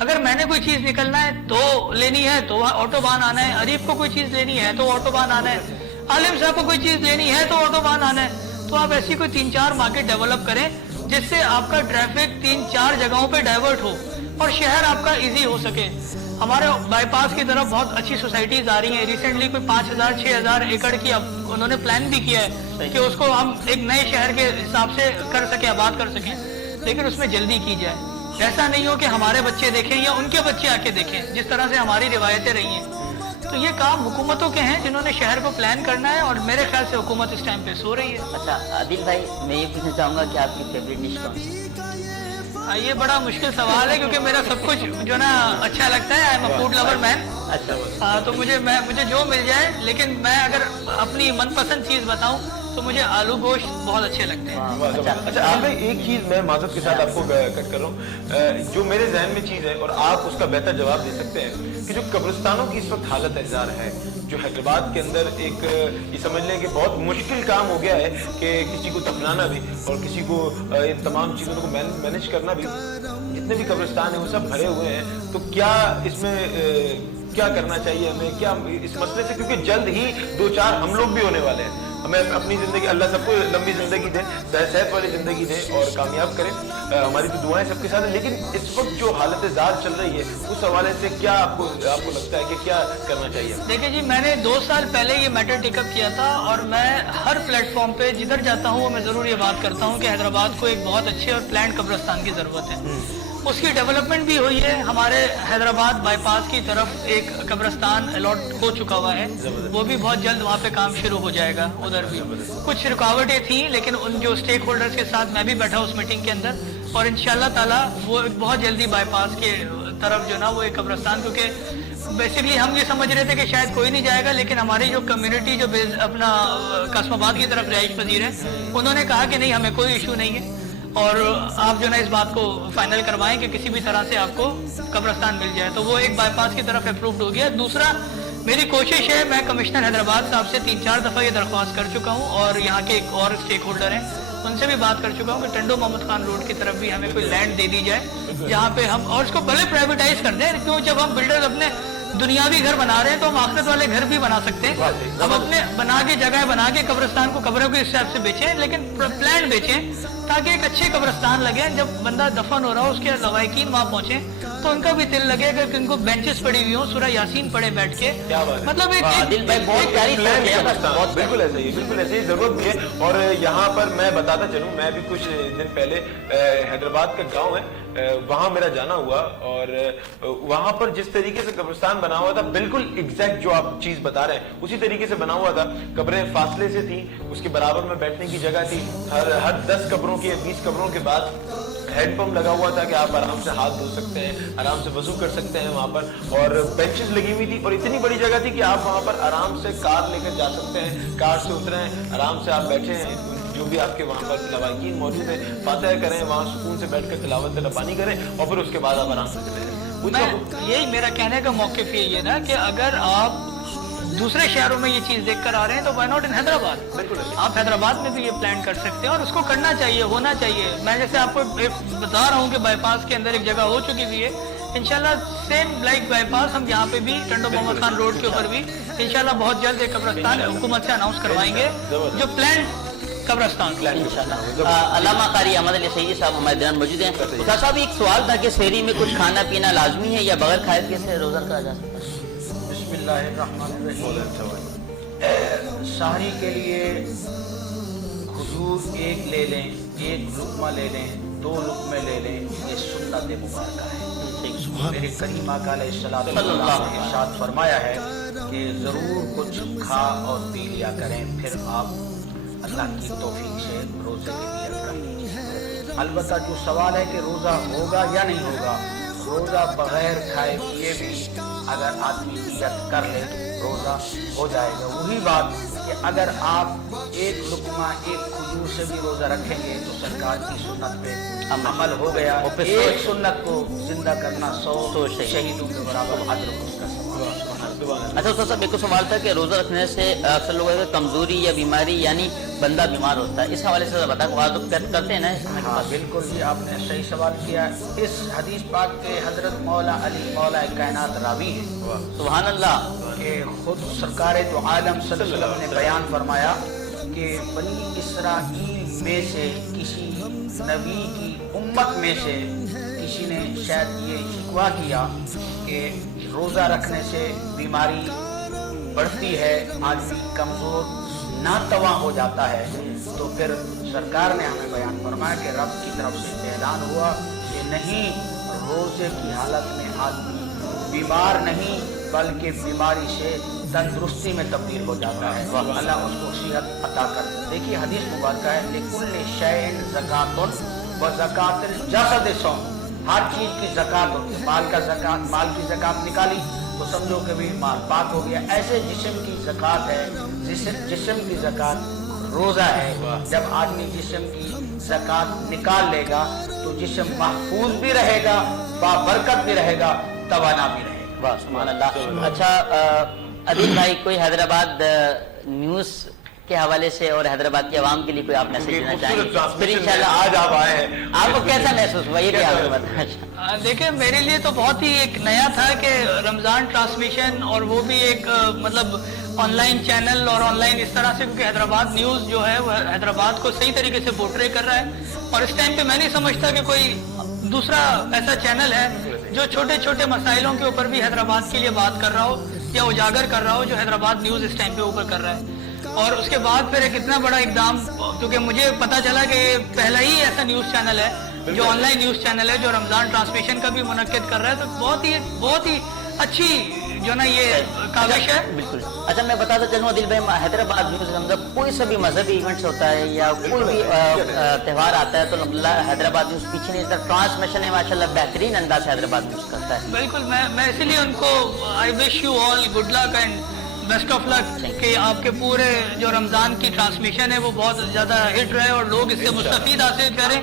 अगर मैंने कोई चीज निकलना है तो लेनी है तो ऑटो वाहन आना है, अरीफ को कोई चीज लेनी है तो ऑटो वाहन आना है, आलिम साहब को कोई चीज लेनी है तो ऑटो वाहन आना है। तो आप ऐसी कोई 3-4 मार्केट डेवलप करें जिससे आपका ट्रैफिक 3-4 जगहों पे डाइवर्ट हो और शहर आपका इजी हो सके। हमारे बाईपास की तरफ बहुत अच्छी सोसाइटीज आ रही हैं, रिसेंटली कोई 5,000-6,000 एकड़ की अब उन्होंने प्लान भी किया है कि उसको हम एक नए शहर के हिसाब से कर सके, आबाद कर सकें, लेकिन उसमें जल्दी की जाए। ऐसा नहीं हो कि हमारे बच्चे देखें या उनके बच्चे आके देखें, जिस तरह से हमारी रिवायतें रही हैं। तो ये काम हुकूमतों के हैं जिन्होंने शहर को प्लान करना है, और मेरे ख्याल से हुकूमत इस टाइम पे सो रही है। अच्छा आदिल भाई, मैं ये पूछना चाहूंगा कि आपकी फेवरेट डिश कौन सी? ये बड़ा मुश्किल सवाल है, क्योंकि मेरा सब कुछ जो ना अच्छा लगता है, I am a food lover man. अच्छा तो मुझे जो मिल जाए, लेकिन मैं अगर अपनी मनपसंद चीज बताऊं तो मुझे आलू गोश्त बहुत अच्छे लगते हैं। अच्छा आप एक चीज मैं माजरत के साथ आपको कट कर रहा हूँ, जो मेरे जहन में चीज है और आप उसका बेहतर जवाब दे सकते हैं कि जो कब्रिस्तानों की इस वक्त हालत एजार है, जो हैदराबाद के अंदर एक ये समझ लें कि बहुत मुश्किल काम हो गया है कि किसी को दफनाना भी और किसी को इन तमाम चीज़ों को मैनेज करना भी, जितने भी कब्रिस्तान हैं वो सब भरे हुए हैं। तो क्या इसमें क्या करना चाहिए हमें, क्या इस मसले से, क्योंकि जल्द ही 2-4 हम लोग भी होने वाले हैं, हमें अपनी जिंदगी, अल्लाह सबको लंबी जिंदगी दे, सेहत वाली जिंदगी दे और कामयाब करे, हमारी तो दुआएं सबके साथ है। लेकिन इस वक्त जो हालत ज़ात चल रही है, उस हवाले से क्या आपको लगता है कि क्या करना चाहिए? देखिए जी, मैंने 2 साल पहले ये मैटर टेकअप किया था, और मैं हर प्लेटफॉर्म पे जिधर जाता हूँ मैं जरूर ये बात करता हूँ कि हैदराबाद को एक बहुत अच्छे और प्लान्ड कब्रिस्तान की जरूरत है। उसकी डेवलपमेंट भी हुई है, हमारे हैदराबाद बाईपास की तरफ एक कब्रिस्तान अलॉट हो चुका हुआ है, वो भी बहुत जल्द वहाँ पे काम शुरू हो जाएगा। उधर भी कुछ रुकावटें थी, लेकिन उन जो स्टेक होल्डर्स के साथ मैं भी बैठा उस मीटिंग के अंदर, और इंशाल्लाह ताला वो बहुत जल्दी बाईपास के तरफ जो ना वो एक कब्रिस्तान, क्योंकि बेसिकली हम ये समझ रहे थे कि शायद कोई नहीं जाएगा, लेकिन हमारी जो कम्युनिटी जो अपना कासमाबाद की तरफ रिहाइश पजीर है, उन्होंने कहा कि नहीं हमें कोई इशू नहीं है, और आप जो ना इस बात को फाइनल करवाएं कि किसी भी तरह से आपको कब्रिस्तान मिल जाए। तो वो एक बाईपास की तरफ अप्रूव्ड हो गया। दूसरा, मेरी कोशिश है, मैं कमिश्नर हैदराबाद साहब से 3-4 दफ़ा ये दरख्वास्त कर चुका हूँ, और यहाँ के एक और स्टेक होल्डर हैं उनसे भी बात कर चुका हूँ कि टंडो मोहम्मद खान रोड की तरफ भी हमें कोई लैंड दे दी जाए, जहाँ पे हम, और उसको भले प्राइवेटाइज कर दें, क्यों जब हम बिल्डर्स अपने दुनियावी घर बना रहे हैं तो हम आखिरत वाले घर भी बना सकते हैं। हम अपने बना के जगह बना के कब्रिस्तान को कब्रों के हिसाब से बेचें, लेकिन प्लान बेचें ताकि एक अच्छे कब्रिस्तान लगे। जब बंदा दफन हो रहा हो उसके लवाहिकीन वहाँ पहुंचे तो उनका भी दिल लगे, अगर इनको बेंचेस पड़ी हुई हो, सूरह यासीन पढ़े बैठ के, मतलब एक बिल्कुल ऐसे ही, बिल्कुल ऐसे ही जरूरत भी है। और यहाँ पर मैं बताता चलूँ, मैं भी कुछ दिन पहले हैदराबाद का गाँव है, वहां मेरा जाना हुआ, और वहां पर जिस तरीके से कब्रिस्तान बना हुआ था, बिल्कुल एग्जैक्ट जो आप चीज बता रहे हैं उसी तरीके से बना हुआ था। कब्रें फासले से थी, उसके बराबर में बैठने की जगह थी, हर 10 कब्रों के 20 कब्रों के बाद हैंडपंप लगा हुआ था कि आप आराम से हाथ धो सकते हैं, आराम से वजू कर सकते हैं वहां पर, और बेंचेस लगी हुई थी, और इतनी बड़ी जगह थी कि आप वहां पर आराम से कार लेकर जा सकते हैं, कार से उतरे, आराम से आप बैठे हैं, जो भी आपके वहाँ पर लवाहिकीन मौजूद है फातिहा करें, वहाँ सुकून से बैठकर तिलावत रब्बानी करें, और फिर उसके बाद आप आराम से चले जाएं। यही मेरा कहने का मौक़िफ़ यही है ना कि अगर आप दूसरे शहरों में ये चीज देखकर आ रहे हैं तो व्हाई नॉट इन हैदराबाद। आप हैदराबाद में भी ये प्लान कर सकते हैं, और उसको करना चाहिए, होना चाहिए। मैं जैसे आपको बता रहा हूँ कि बाईपास के अंदर एक जगह हो चुकी हुई है, इंशाल्लाह सेम लाइक बाईपास हम यहाँ पे भी टंडो मोहम्मद खान रोड के ऊपर भी इंशाल्लाह बहुत जल्द एक कब्रिस्तान हुकूमत से अनाउंस करवाएंगे जो प्लान कब्रिस्तान अल्लामा कारी अहमद अली सईदी साहब हमारे दरमियान मौजूद हैं। उस्ताद साहब एक सवाल था कि शहरी में कुछ खाना पीना लाजमी है या बगैर खाए पिए से रोजा रखा जा सकता है? बिस्मिल्लाहिर्रहमानिर्रहीम। सहरी के लिए खजूर एक ले लें, एक लुकमा ले लें, 2 लुकमे ले लें, ये सुन्नत मुबारक है। मेरे करीम आका अलैहिस्सलातु वस्सलाम ने इरशाद फरमाया है कि ज़रूर कुछ खा और पी लिया करें, फिर आप अल्लाह की तौफीक से रोज़े की नियत कर लीजिए। अलबत्ता जो सवाल है कि रोज़ा होगा या नहीं होगा, रोज़ा बगैर खाए पिए भी अगर आदमी नियत कर ले रोज़ा हो जाएगा। वही बात कि अगर आप एक लुकमा एक खजूर से भी रोज़ा रखेंगे तो सरकार की सुन्नत पे अमल हो गया। एक सुन्नत को जिंदा करना 100 शहीदों के बराबर अजर उसका सवाब। अच्छा उस्ताद साहब एक सवाल था कि रोजा रखने से अक्सर लोगों को कमजोरी या बीमारी यानी बंदा बीमार होता है, इस हवाले से बता तो करते हैं ना? हाँ बिल्कुल जी, आपने सही सवाल किया। इस हदीस पाक के हजरत मौला अली मौला कायनात रावी है सुभान अल्लाह कि खुद सरकार तो आलम सल्लल्लाहु अलैहि वसल्लम ने बयान फरमाया कि बनी इसराइल में से किसी नबी की उम्मत में से किसी ने शायद ये शिकवा किया कि रोज़ा रखने से बीमारी बढ़ती है, आदमी कमज़ोर नातवा हो जाता है। तो फिर सरकार ने हमें बयान फरमाया कि रब की तरफ से ऐलान हुआ कि नहीं, रोज़े की हालत में आदमी बीमार नहीं बल्कि बीमारी से तंदुरुस्ती में तब्दील हो जाता है। अल्लाह उसको सेहत अता कर। देखिए हदीस मुबारक है लिकुल्लि शैइन ज़कातुन व ज़कातुल जसद सौम। हर चीज़ की ज़कात होती है। माल का ज़कात, माल की ज़कात निकाली तो समझो कि भी माल पाक हो गया। ऐसे जिस्म की ज़कात है, जिस्म की ज़कात रोज़ा है। जब आदमी जिस्म की ज़कात निकाल लेगा तो जिस्म महफूज भी रहेगा, बाबरकत भी रहेगा, तवाना भी रहेगा। वाह सुभान अल्लाह। अच्छा अदिल भाई, कोई हैदराबाद न्यूज़ के हवाले से और हैदराबाद की आवाम के लिए कोई आप मैसेज देना चाहेंगे? फिर इंशाल्लाह आज आप आए हैं, आपको कैसा महसूस हुआ ये भी आप बताएं। देखिए मेरे लिए तो बहुत ही एक नया था कि रमज़ान ट्रांसमिशन और वो भी एक मतलब ऑनलाइन चैनल और ऑनलाइन इस तरह से, क्योंकि हैदराबाद न्यूज़ जो है वो हैदराबाद को सही तरीके से पोर्ट्रे कर रहा है। और इस टाइम पे मैं नहीं समझता कि कोई दूसरा ऐसा चैनल है जो छोटे छोटे मसाइलों के ऊपर भी हैदराबाद के लिए बात कर रहा हो या उजागर कर रहा हो, जो हैदराबाद न्यूज़ इस टाइम पे ऊपर कर रहा है। और उसके बाद फिर एक इतना बड़ा इकदाम, क्योंकि मुझे पता चला कि ये पहला ही ऐसा न्यूज़ चैनल है जो ऑनलाइन न्यूज़ चैनल है जो रमज़ान ट्रांसमिशन का भी मुनक्किद कर रहा है। तो बहुत ही अच्छी जो ना ये काविश है। बिल्कुल। अच्छा मैं बताता चलूँ अदिल भाई, हैदराबाद न्यूज़ मतलब कोई सा भी मजहबी इवेंट्स होता है या कोई भी त्यौहार आता है तो हैदराबाद न्यूज़ पीछे नहीं रहता। ट्रांसमिशन है माशाल्लाह बेहतरीन अंदाज से हैदराबाद न्यूज़ करता है। बिल्कुल, मैं इसीलिए उनको I wish you all good luck and best of luck कि आपके पूरे जो रमज़ान की ट्रांसमिशन है वो बहुत ज़्यादा हिट रहे और लोग इससे मुस्तफ़ीद हासिल करें।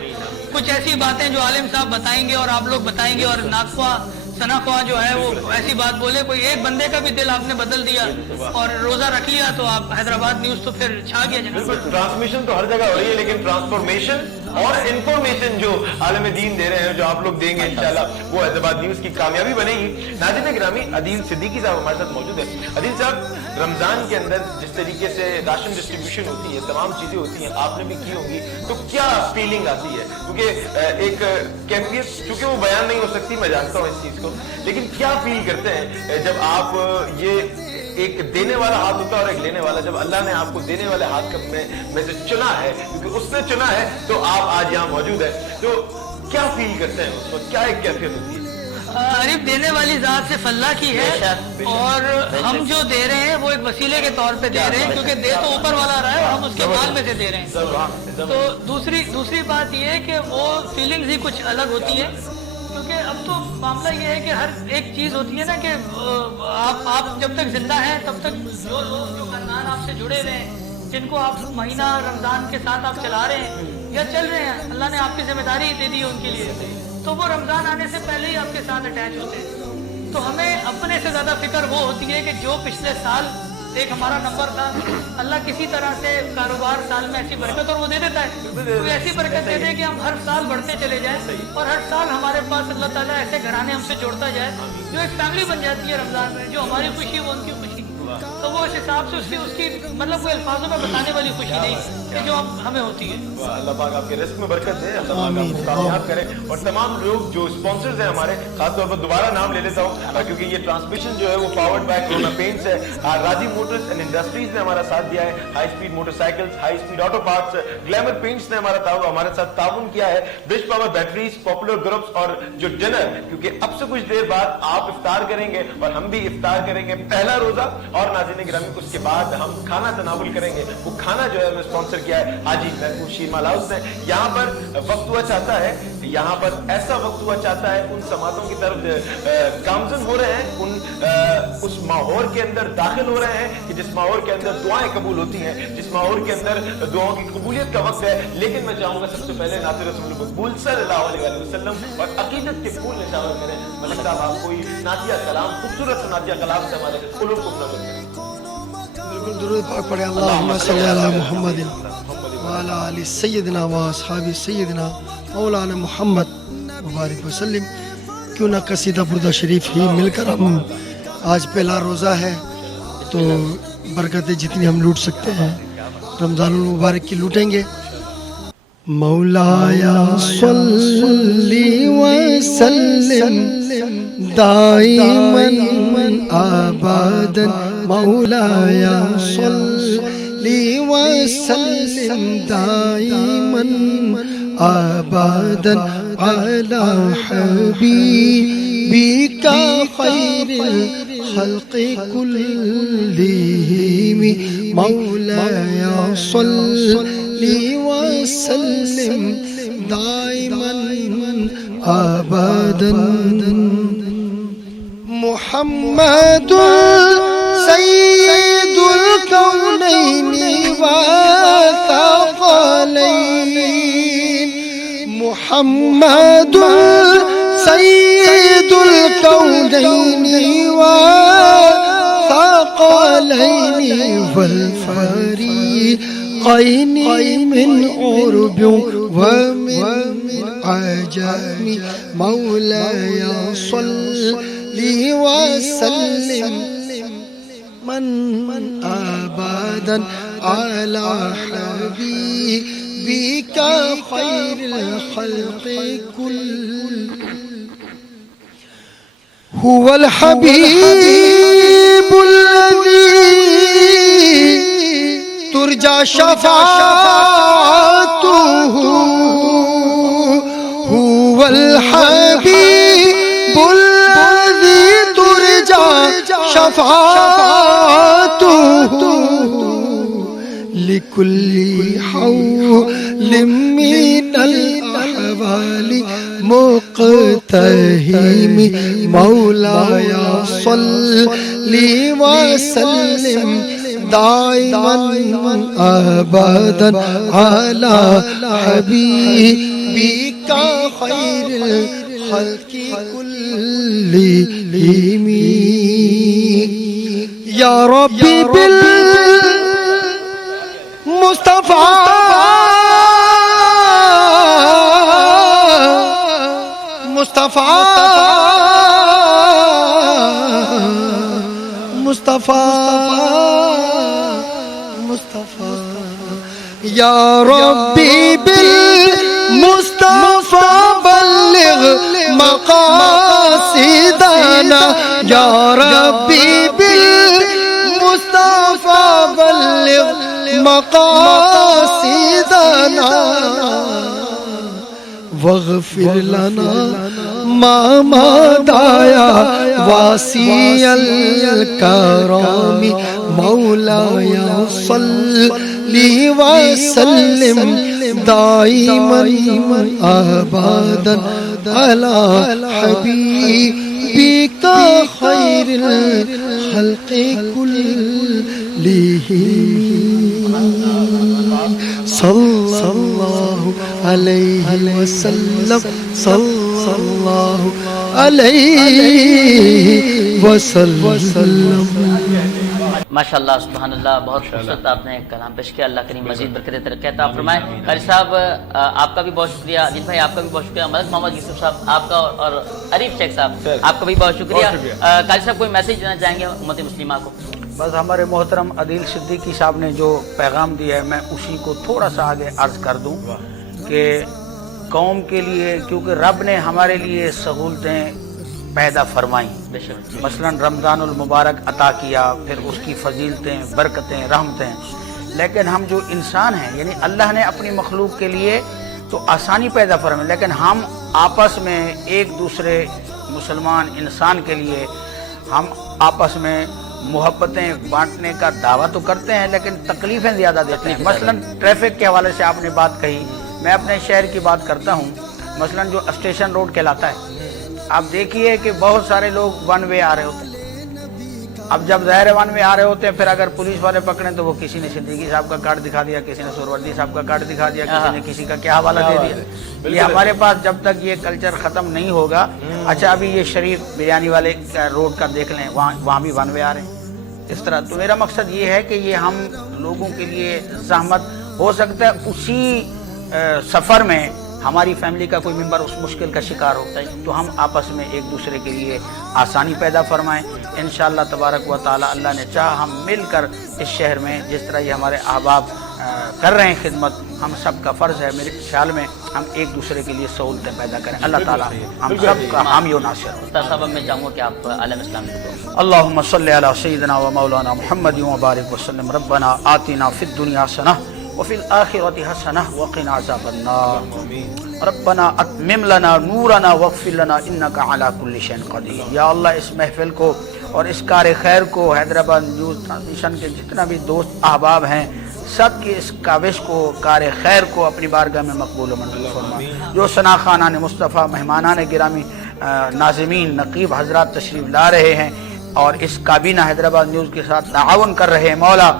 कुछ ऐसी बातें जो आलिम साहब बताएंगे और आप लोग बताएंगे और नाखवा सनाख्वा जो है वो ऐसी बात बोले, कोई एक बंदे का भी दिल आपने बदल दिया और रोजा रख लिया तो आप हैदराबाद न्यूज़ तो फिर छा गया जनाब। ट्रांसमिशन तो हर जगह हो रही है, लेकिन ट्रांसफॉर्मेशन और इन्फॉर्मेशन जो आलम दीन दे रहे हैं, जो आप लोग देंगे इंशाल्लाह वो हैदराबाद न्यूज़ की कामयाबी बनेगी। नाज़रीन गिरामी, अदील सिद्दीकी साहब हमारे साथ मौजूद है। अदील साहब, रमजान के अंदर जिस तरीके से राशन डिस्ट्रीब्यूशन होती है, तमाम चीजें होती हैं, आपने भी की होंगी, तो क्या फीलिंग आती है? क्योंकि एक कैफियत, चूंकि वो बयान नहीं हो सकती, मैं जानता हूँ इस चीज को, लेकिन क्या फील करते हैं जब आप ये एक देने वाला हाथ होता है और एक लेने वाला, जब अल्लाह ने आपको देने वाले हाथ में से चुना है, क्योंकि उसने चुना है तो आप आज यहाँ मौजूद है, तो क्या फील करते हैं उस वक्त? क्या एक कैफियत होती है? अरीब देने वाली जात से फल्ला की है और हम जो दे रहे हैं वो एक वसीले के तौर पे दे रहे हैं, क्योंकि दे तो ऊपर वाला रहा है और हम उसके माल में से दे रहे हैं। तो दूसरी बात ये है कि वो फीलिंग्स ही कुछ अलग होती है, क्योंकि अब तो मामला ये है कि हर एक चीज़ होती है ना कि आप जब तक जिंदा हैं तब तक जो लोग जो खानदान आपसे जुड़े हुए हैं, जिनको आप महीना रमज़ान के साथ आप चला रहे हैं या चल रहे हैं, अल्लाह ने आपकी जिम्मेदारी दे दी है उनके लिए, तो वो रमज़ान आने से पहले ही आपके साथ अटैच होते हैं। तो हमें अपने से ज़्यादा फिक्र वो होती है कि जो पिछले साल ایک ہمارا نمبر تھا. اللہ کسی طرح سے کاروبار سال میں ایسی برکت اور وہ دے دیتا ہے, کوئی ایسی برکت دے دے کہ ہم ہر سال بڑھتے چلے جائیں اور ہر سال ہمارے پاس اللہ تعالیٰ ایسے گھرانے ہم سے جوڑتا جائے جو ایک فیملی بن جاتی ہے رمضان میں, جو ہماری خوشی وہ ان کی خوشی. تو وہ اس حساب سے اس کی مطلب کوئی الفاظوں میں بتانے والی خوشی نہیں کہ جو ہمیں ہوتی ہے. اللہ پاک آپ کے رزق میں برکت دے, اللہ پاک آپ کو کامیاب کرے. اور تمام لوگ جو اسپانسرز ہیں ہمارے, خاص طور پر دوبارہ نام لے لیتا ہوں کیونکہ یہ ٹرانسمیشن جو ہے وہ پاورڈ بائی کرونا پینٹس ہے. راجی موٹرز اینڈ انڈسٹریز نے ہمارا ساتھ دیا ہے, high speed motorcycles, high speed auto parts, glamour paints نے ہمارے ساتھ تعاون کیا ہے, bridge power batteries, popular groups, اور جو ڈنر, کیونکہ اب سے کچھ دیر بعد آپ افطار کریں گے اور ہم بھی افطار کریں گے, پہلا روزہ, اور ناظرین گرامی اس کے بعد ہم کھانا تناول کریں گے. وہ کھانا جو ہے ہمیں اسپانسر کیا ہے حاجی محفوظ شیر مال ہاؤس نے. یہاں پر وقت ہوا چاہتا ہے, یہاں پر ایسا وقت ہوا چاہتا ہے, ان سماعتوں کی طرف گامزن ہو رہے ہیں, اس ماحول کے اندر داخل ہو رہے ہیں کہ جس ماحول کے اندر دعائیں قبول ہوتی ہیں, جس ماحول کے اندر دعاؤں کی قبولیت کا وقت ہے. لیکن میں چاہوں گا سب سے پہلے ناطق رسول مقبول صلی اللہ علیہ وسلم اور عقیدت کے پھول نشاور کریں. ملک صاحب آپ کوئی نعتیہ کلام, خوبصورت سے نعتیہ کلام سے ہمارے قلوب کو منور کریں. بالکل درود پاک پڑھے. اللہم صلی علی محمد وعلی آل سیدنا و اصحاب سیدنا مولانا محمد مبارک وسلم. کیوں نہ قصیدہ بردہ شریف ہی مل کر ہم, آج پہلا روزہ ہے تو برکتیں جتنی ہم لوٹ سکتے ہیں رمضان المبارک کی لوٹیں گے. مولایا صلی وسلم دائماً ابداً, مولایا صلی وسلم دائماً ابداً علی حبیبک خیر الخلق کلہم, مولایا صلی وسلم دائماً ابداً. محمد سید الکونین والثقلین, محمد سید الکونین والثقلین والفریقین من عرب ومن عجم, مولایا صلی وسلم من ابدا على حبيبك خير الخلق كل. هو الحبيب الذي ترجى شفاعته, هو الحبيب الذي ترجى شفاعته, لكل حول من الأحوال مقتحم, مولاي صل وسلم دائما أبدا على حبيبك خير الخلق كلهم. يا ربي بالمصطفى مصطفى مصطفى مصطفى يا ربي بالمصطفى بلغ مقاصدنا, يا ربي بالمصطفى بلغ مقاصدنا, واغفر لنا ما مضى واسع الكرم, مولاي صل وسلم دائما ابدا على حبيبك خير الخلق كلهم. صلى الله عليه وسلم, صلى الله عليه وسلم. माशाअल्लाह सुभान अल्लाह, बहुत खूबसूरत आपने कलाम पेश किया। अल्लाह करीम मजीद बरकत तरक्की अता फरमाए। कारी साहब आपका भी बहुत शुक्रिया, अजीत भाई आपका भी बहुत शुक्रिया, मदद मोहम्मद यूसुफ साहब आपका और अरीफ शेख साहब आपका भी बहुत शुक्रिया। कारी साहब कोई मैसेज देना चाहेंगे उम्मत मुस्लिमा को? बस हमारे मोहतरम अदील सिद्दीकी साहब ने जो पैगाम दिया है मैं उसी को थोड़ा सा आगे अर्ज कर दूं कि कौम के लिए, क्योंकि रब ने हमारे लिए सहूलतें पैदा फरमाई, मसलन रमज़ानुल मुबारक अता किया, फिर उसकी फजीलतें, बरकतें, रहमतें, लेकिन हम जो इंसान हैं यानी अल्लाह ने अपनी मखलूक के लिए तो आसानी पैदा फरमाई, लेकिन हम आपस में एक दूसरे मुसलमान इंसान के लिए हम आपस में मोहब्बतें बांटने का दावा तो करते हैं लेकिन तकलीफ़ें ज़्यादा देते हैं। मसलन ट्रैफिक के हवाले से आपने बात कही, मैं अपने शहर की बात करता हूँ, मसलन जो स्टेशन रोड कहलाता है, आप देखिए कि बहुत सारे लोग वन वे आ रहे होते हैं। अब जब ज़ाहिर वन वे आ रहे होते हैं, फिर अगर पुलिस वाले पकड़ें तो वो किसी ने सिद्दीकी साहब का कार्ड दिखा दिया, किसी ने सुरवर्दी साहब का कार्ड दिखा दिया, किसी ने किसी का क्या हवाला दे दिया। ये हमारे पास जब तक ये कल्चर ख़त्म नहीं होगा। अच्छा, अभी ये शरीफ बिरयानी वाले रोड का देख लें, वहाँ भी वन वे आ रहे हैं इस तरह। तो मेरा मकसद ये है कि ये हम लोगों के लिए ज़हमत हो सकता है उसी सफ़र में हमारी फैमिली का कोई मेंबर उस मुश्किल का शिकार होता है, तो हम आपस में एक दूसरे के लिए आसानी पैदा फरमाएं। इंशाअल्लाह तबारक व तआला अल्लाह ने चाहा हम मिलकर इस शहर में जिस तरह ये हमारे अहबाब कर रहे हैं खिदमत, हम सब का फ़र्ज़ है मेरे ख्याल में हम एक दूसरे के लिए सहूलतें पैदा करें। अल्लाह ताला हम सब का हामी व नासिर हो। उस्ताद साहब मैं चाहूँगा कि आप आलम इस्लाम को अल्लाहुम्मा सल्लि अला सय्यिदिना व मौलाना मुहम्मद व बारिक वसल्लम। रब्बना आतिना फिद दुनिया हसनह व फिल आखिरति हसनह व क़िना अज़ाबन्नार। रब्बना अत्मिम लना नूरना वग़फ़िर लना इन्नका अला कुल्लि शैइन क़दीर। या अल्लाह इस महफ़िल को और इस कार खैर को, हैदराबाद न्यूज़ ट्रांसमिशन के जितना भी दोस्त अहबाब हैं, सब की इस काविश को, कार खैर को अपनी बारगाह में मकबूल मंजूर फरमा। जो सना खानान मुस्तफ़ा, मेहमानान गिरामी, नाज़िमीन, नक़ीब हज़रात तशरीफ़ ला रहे हैं और इस काबीना हैदराबाद न्यूज़ के साथ ताआवुन कर रहे हैं, मौला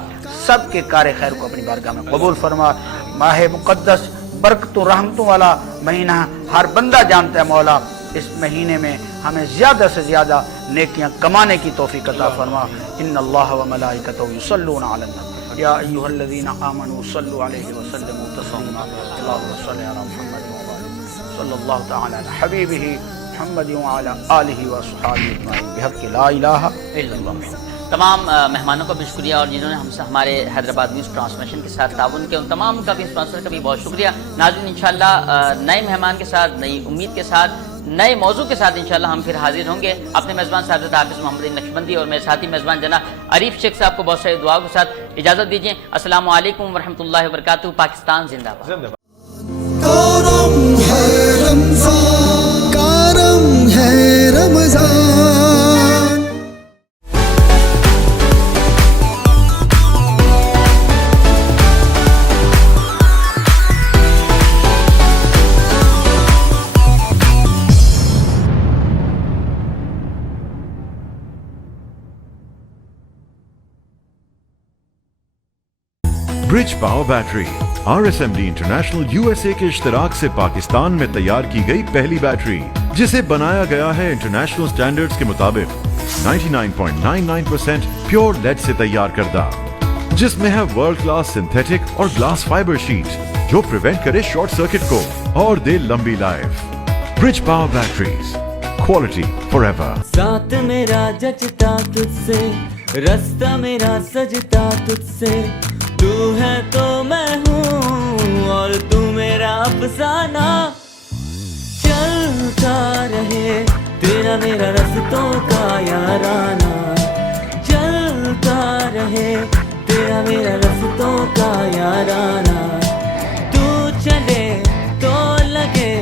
सब के कार खैर को अपनी बारगाह में कबूल फरमा। माह मुक़द्दस बरकतों रहमतों वाला महीना हर बंदा जानता है, मौला इस महीने में हमें ज़्यादा से ज़्यादा नेकियां कमाने की तौफीक अता फरमा। इन्नल्लाह व मलाइकतहु युसल्लूना अलन नबी या अय्युहल्लज़ीना आमनू सल्लु अलैहि व सल्लिमू तस्लीमा। अल्लाहुम्मा सल्लि अला मुहम्मद व बारिक सल्लल्लाहु तआला अला हबीबिही मुहम्मद व अला आलिहि व अस्हाबिहि अजमईन बिहक़्क़ि ला इलाहा इल्लल्लाह। तमाम मेहमानों का भी शुक्रिया और जिन्होंने हमसे हमारे हैदराबाद न्यूज़ ट्रांसमिशन के साथ ताउन किया, उन तमाम का भी स्पॉन्सर का भी बहुत शुक्रिया। नाज़रीन इंशाअल्लाह नए मेहमान के साथ, नई उम्मीद के साथ, नए मौजू के साथ इंशाअल्लाह हम फिर हाजिर होंगे। अपने मेज़बान साहब हाफिज़ मोहम्मद नक्शबंदी और मेरे साथी मेज़बान जनाब अरीफ शेख साहब को बहुत सारी दुआओं के साथ इजाज़त दीजिए। अस्सलामु अलैकुम व रहमतुल्लाहि व बरकातुहू। पाकिस्तान जिंदाबाद। Bridge power battery RSMD international USA के इश्तराक से पाकिस्तान में तैयार की गई पहली बैटरी, जिसे बनाया गया है इंटरनेशनल स्टैंडर्ड्स के मुताबिक 99.99% प्योर लेड से तैयार करदा, जिसमें है वर्ल्ड क्लास सिंथेटिक और ग्लास फाइबर शीट जो प्रिवेंट करे शॉर्ट सर्किट को और दे लंबी life. Bridge power batteries, quality forever. साथ मेरा जचता तुझसे, रास्ता मेरा सजता तुझसे, तू है तो मैं हूँ और तू मेरा अफसाना। चलता रहे तेरा मेरा रास्तों का याराना, चलता रहे तेरा मेरा रास्तों का याराना। तू चले तो लगे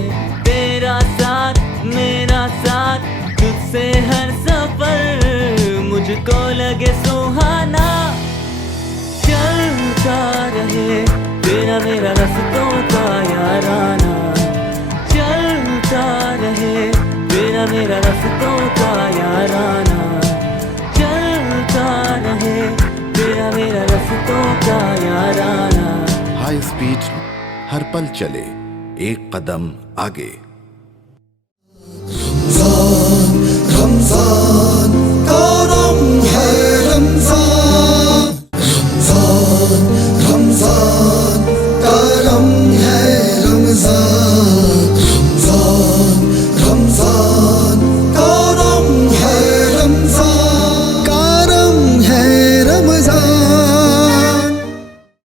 तेरा साथ मेरा साथ, तुझसे हर सफर मुझको लगे सुहाना। चलता रहे तेरा मेरा रास्तों का याराना, चलता रहे तेरा मेरा रास्तों का याराना, चलता रहे तेरा मेरा रास्तों का याराना। हाई स्पीड हर पल चले एक कदम आगे। रमजान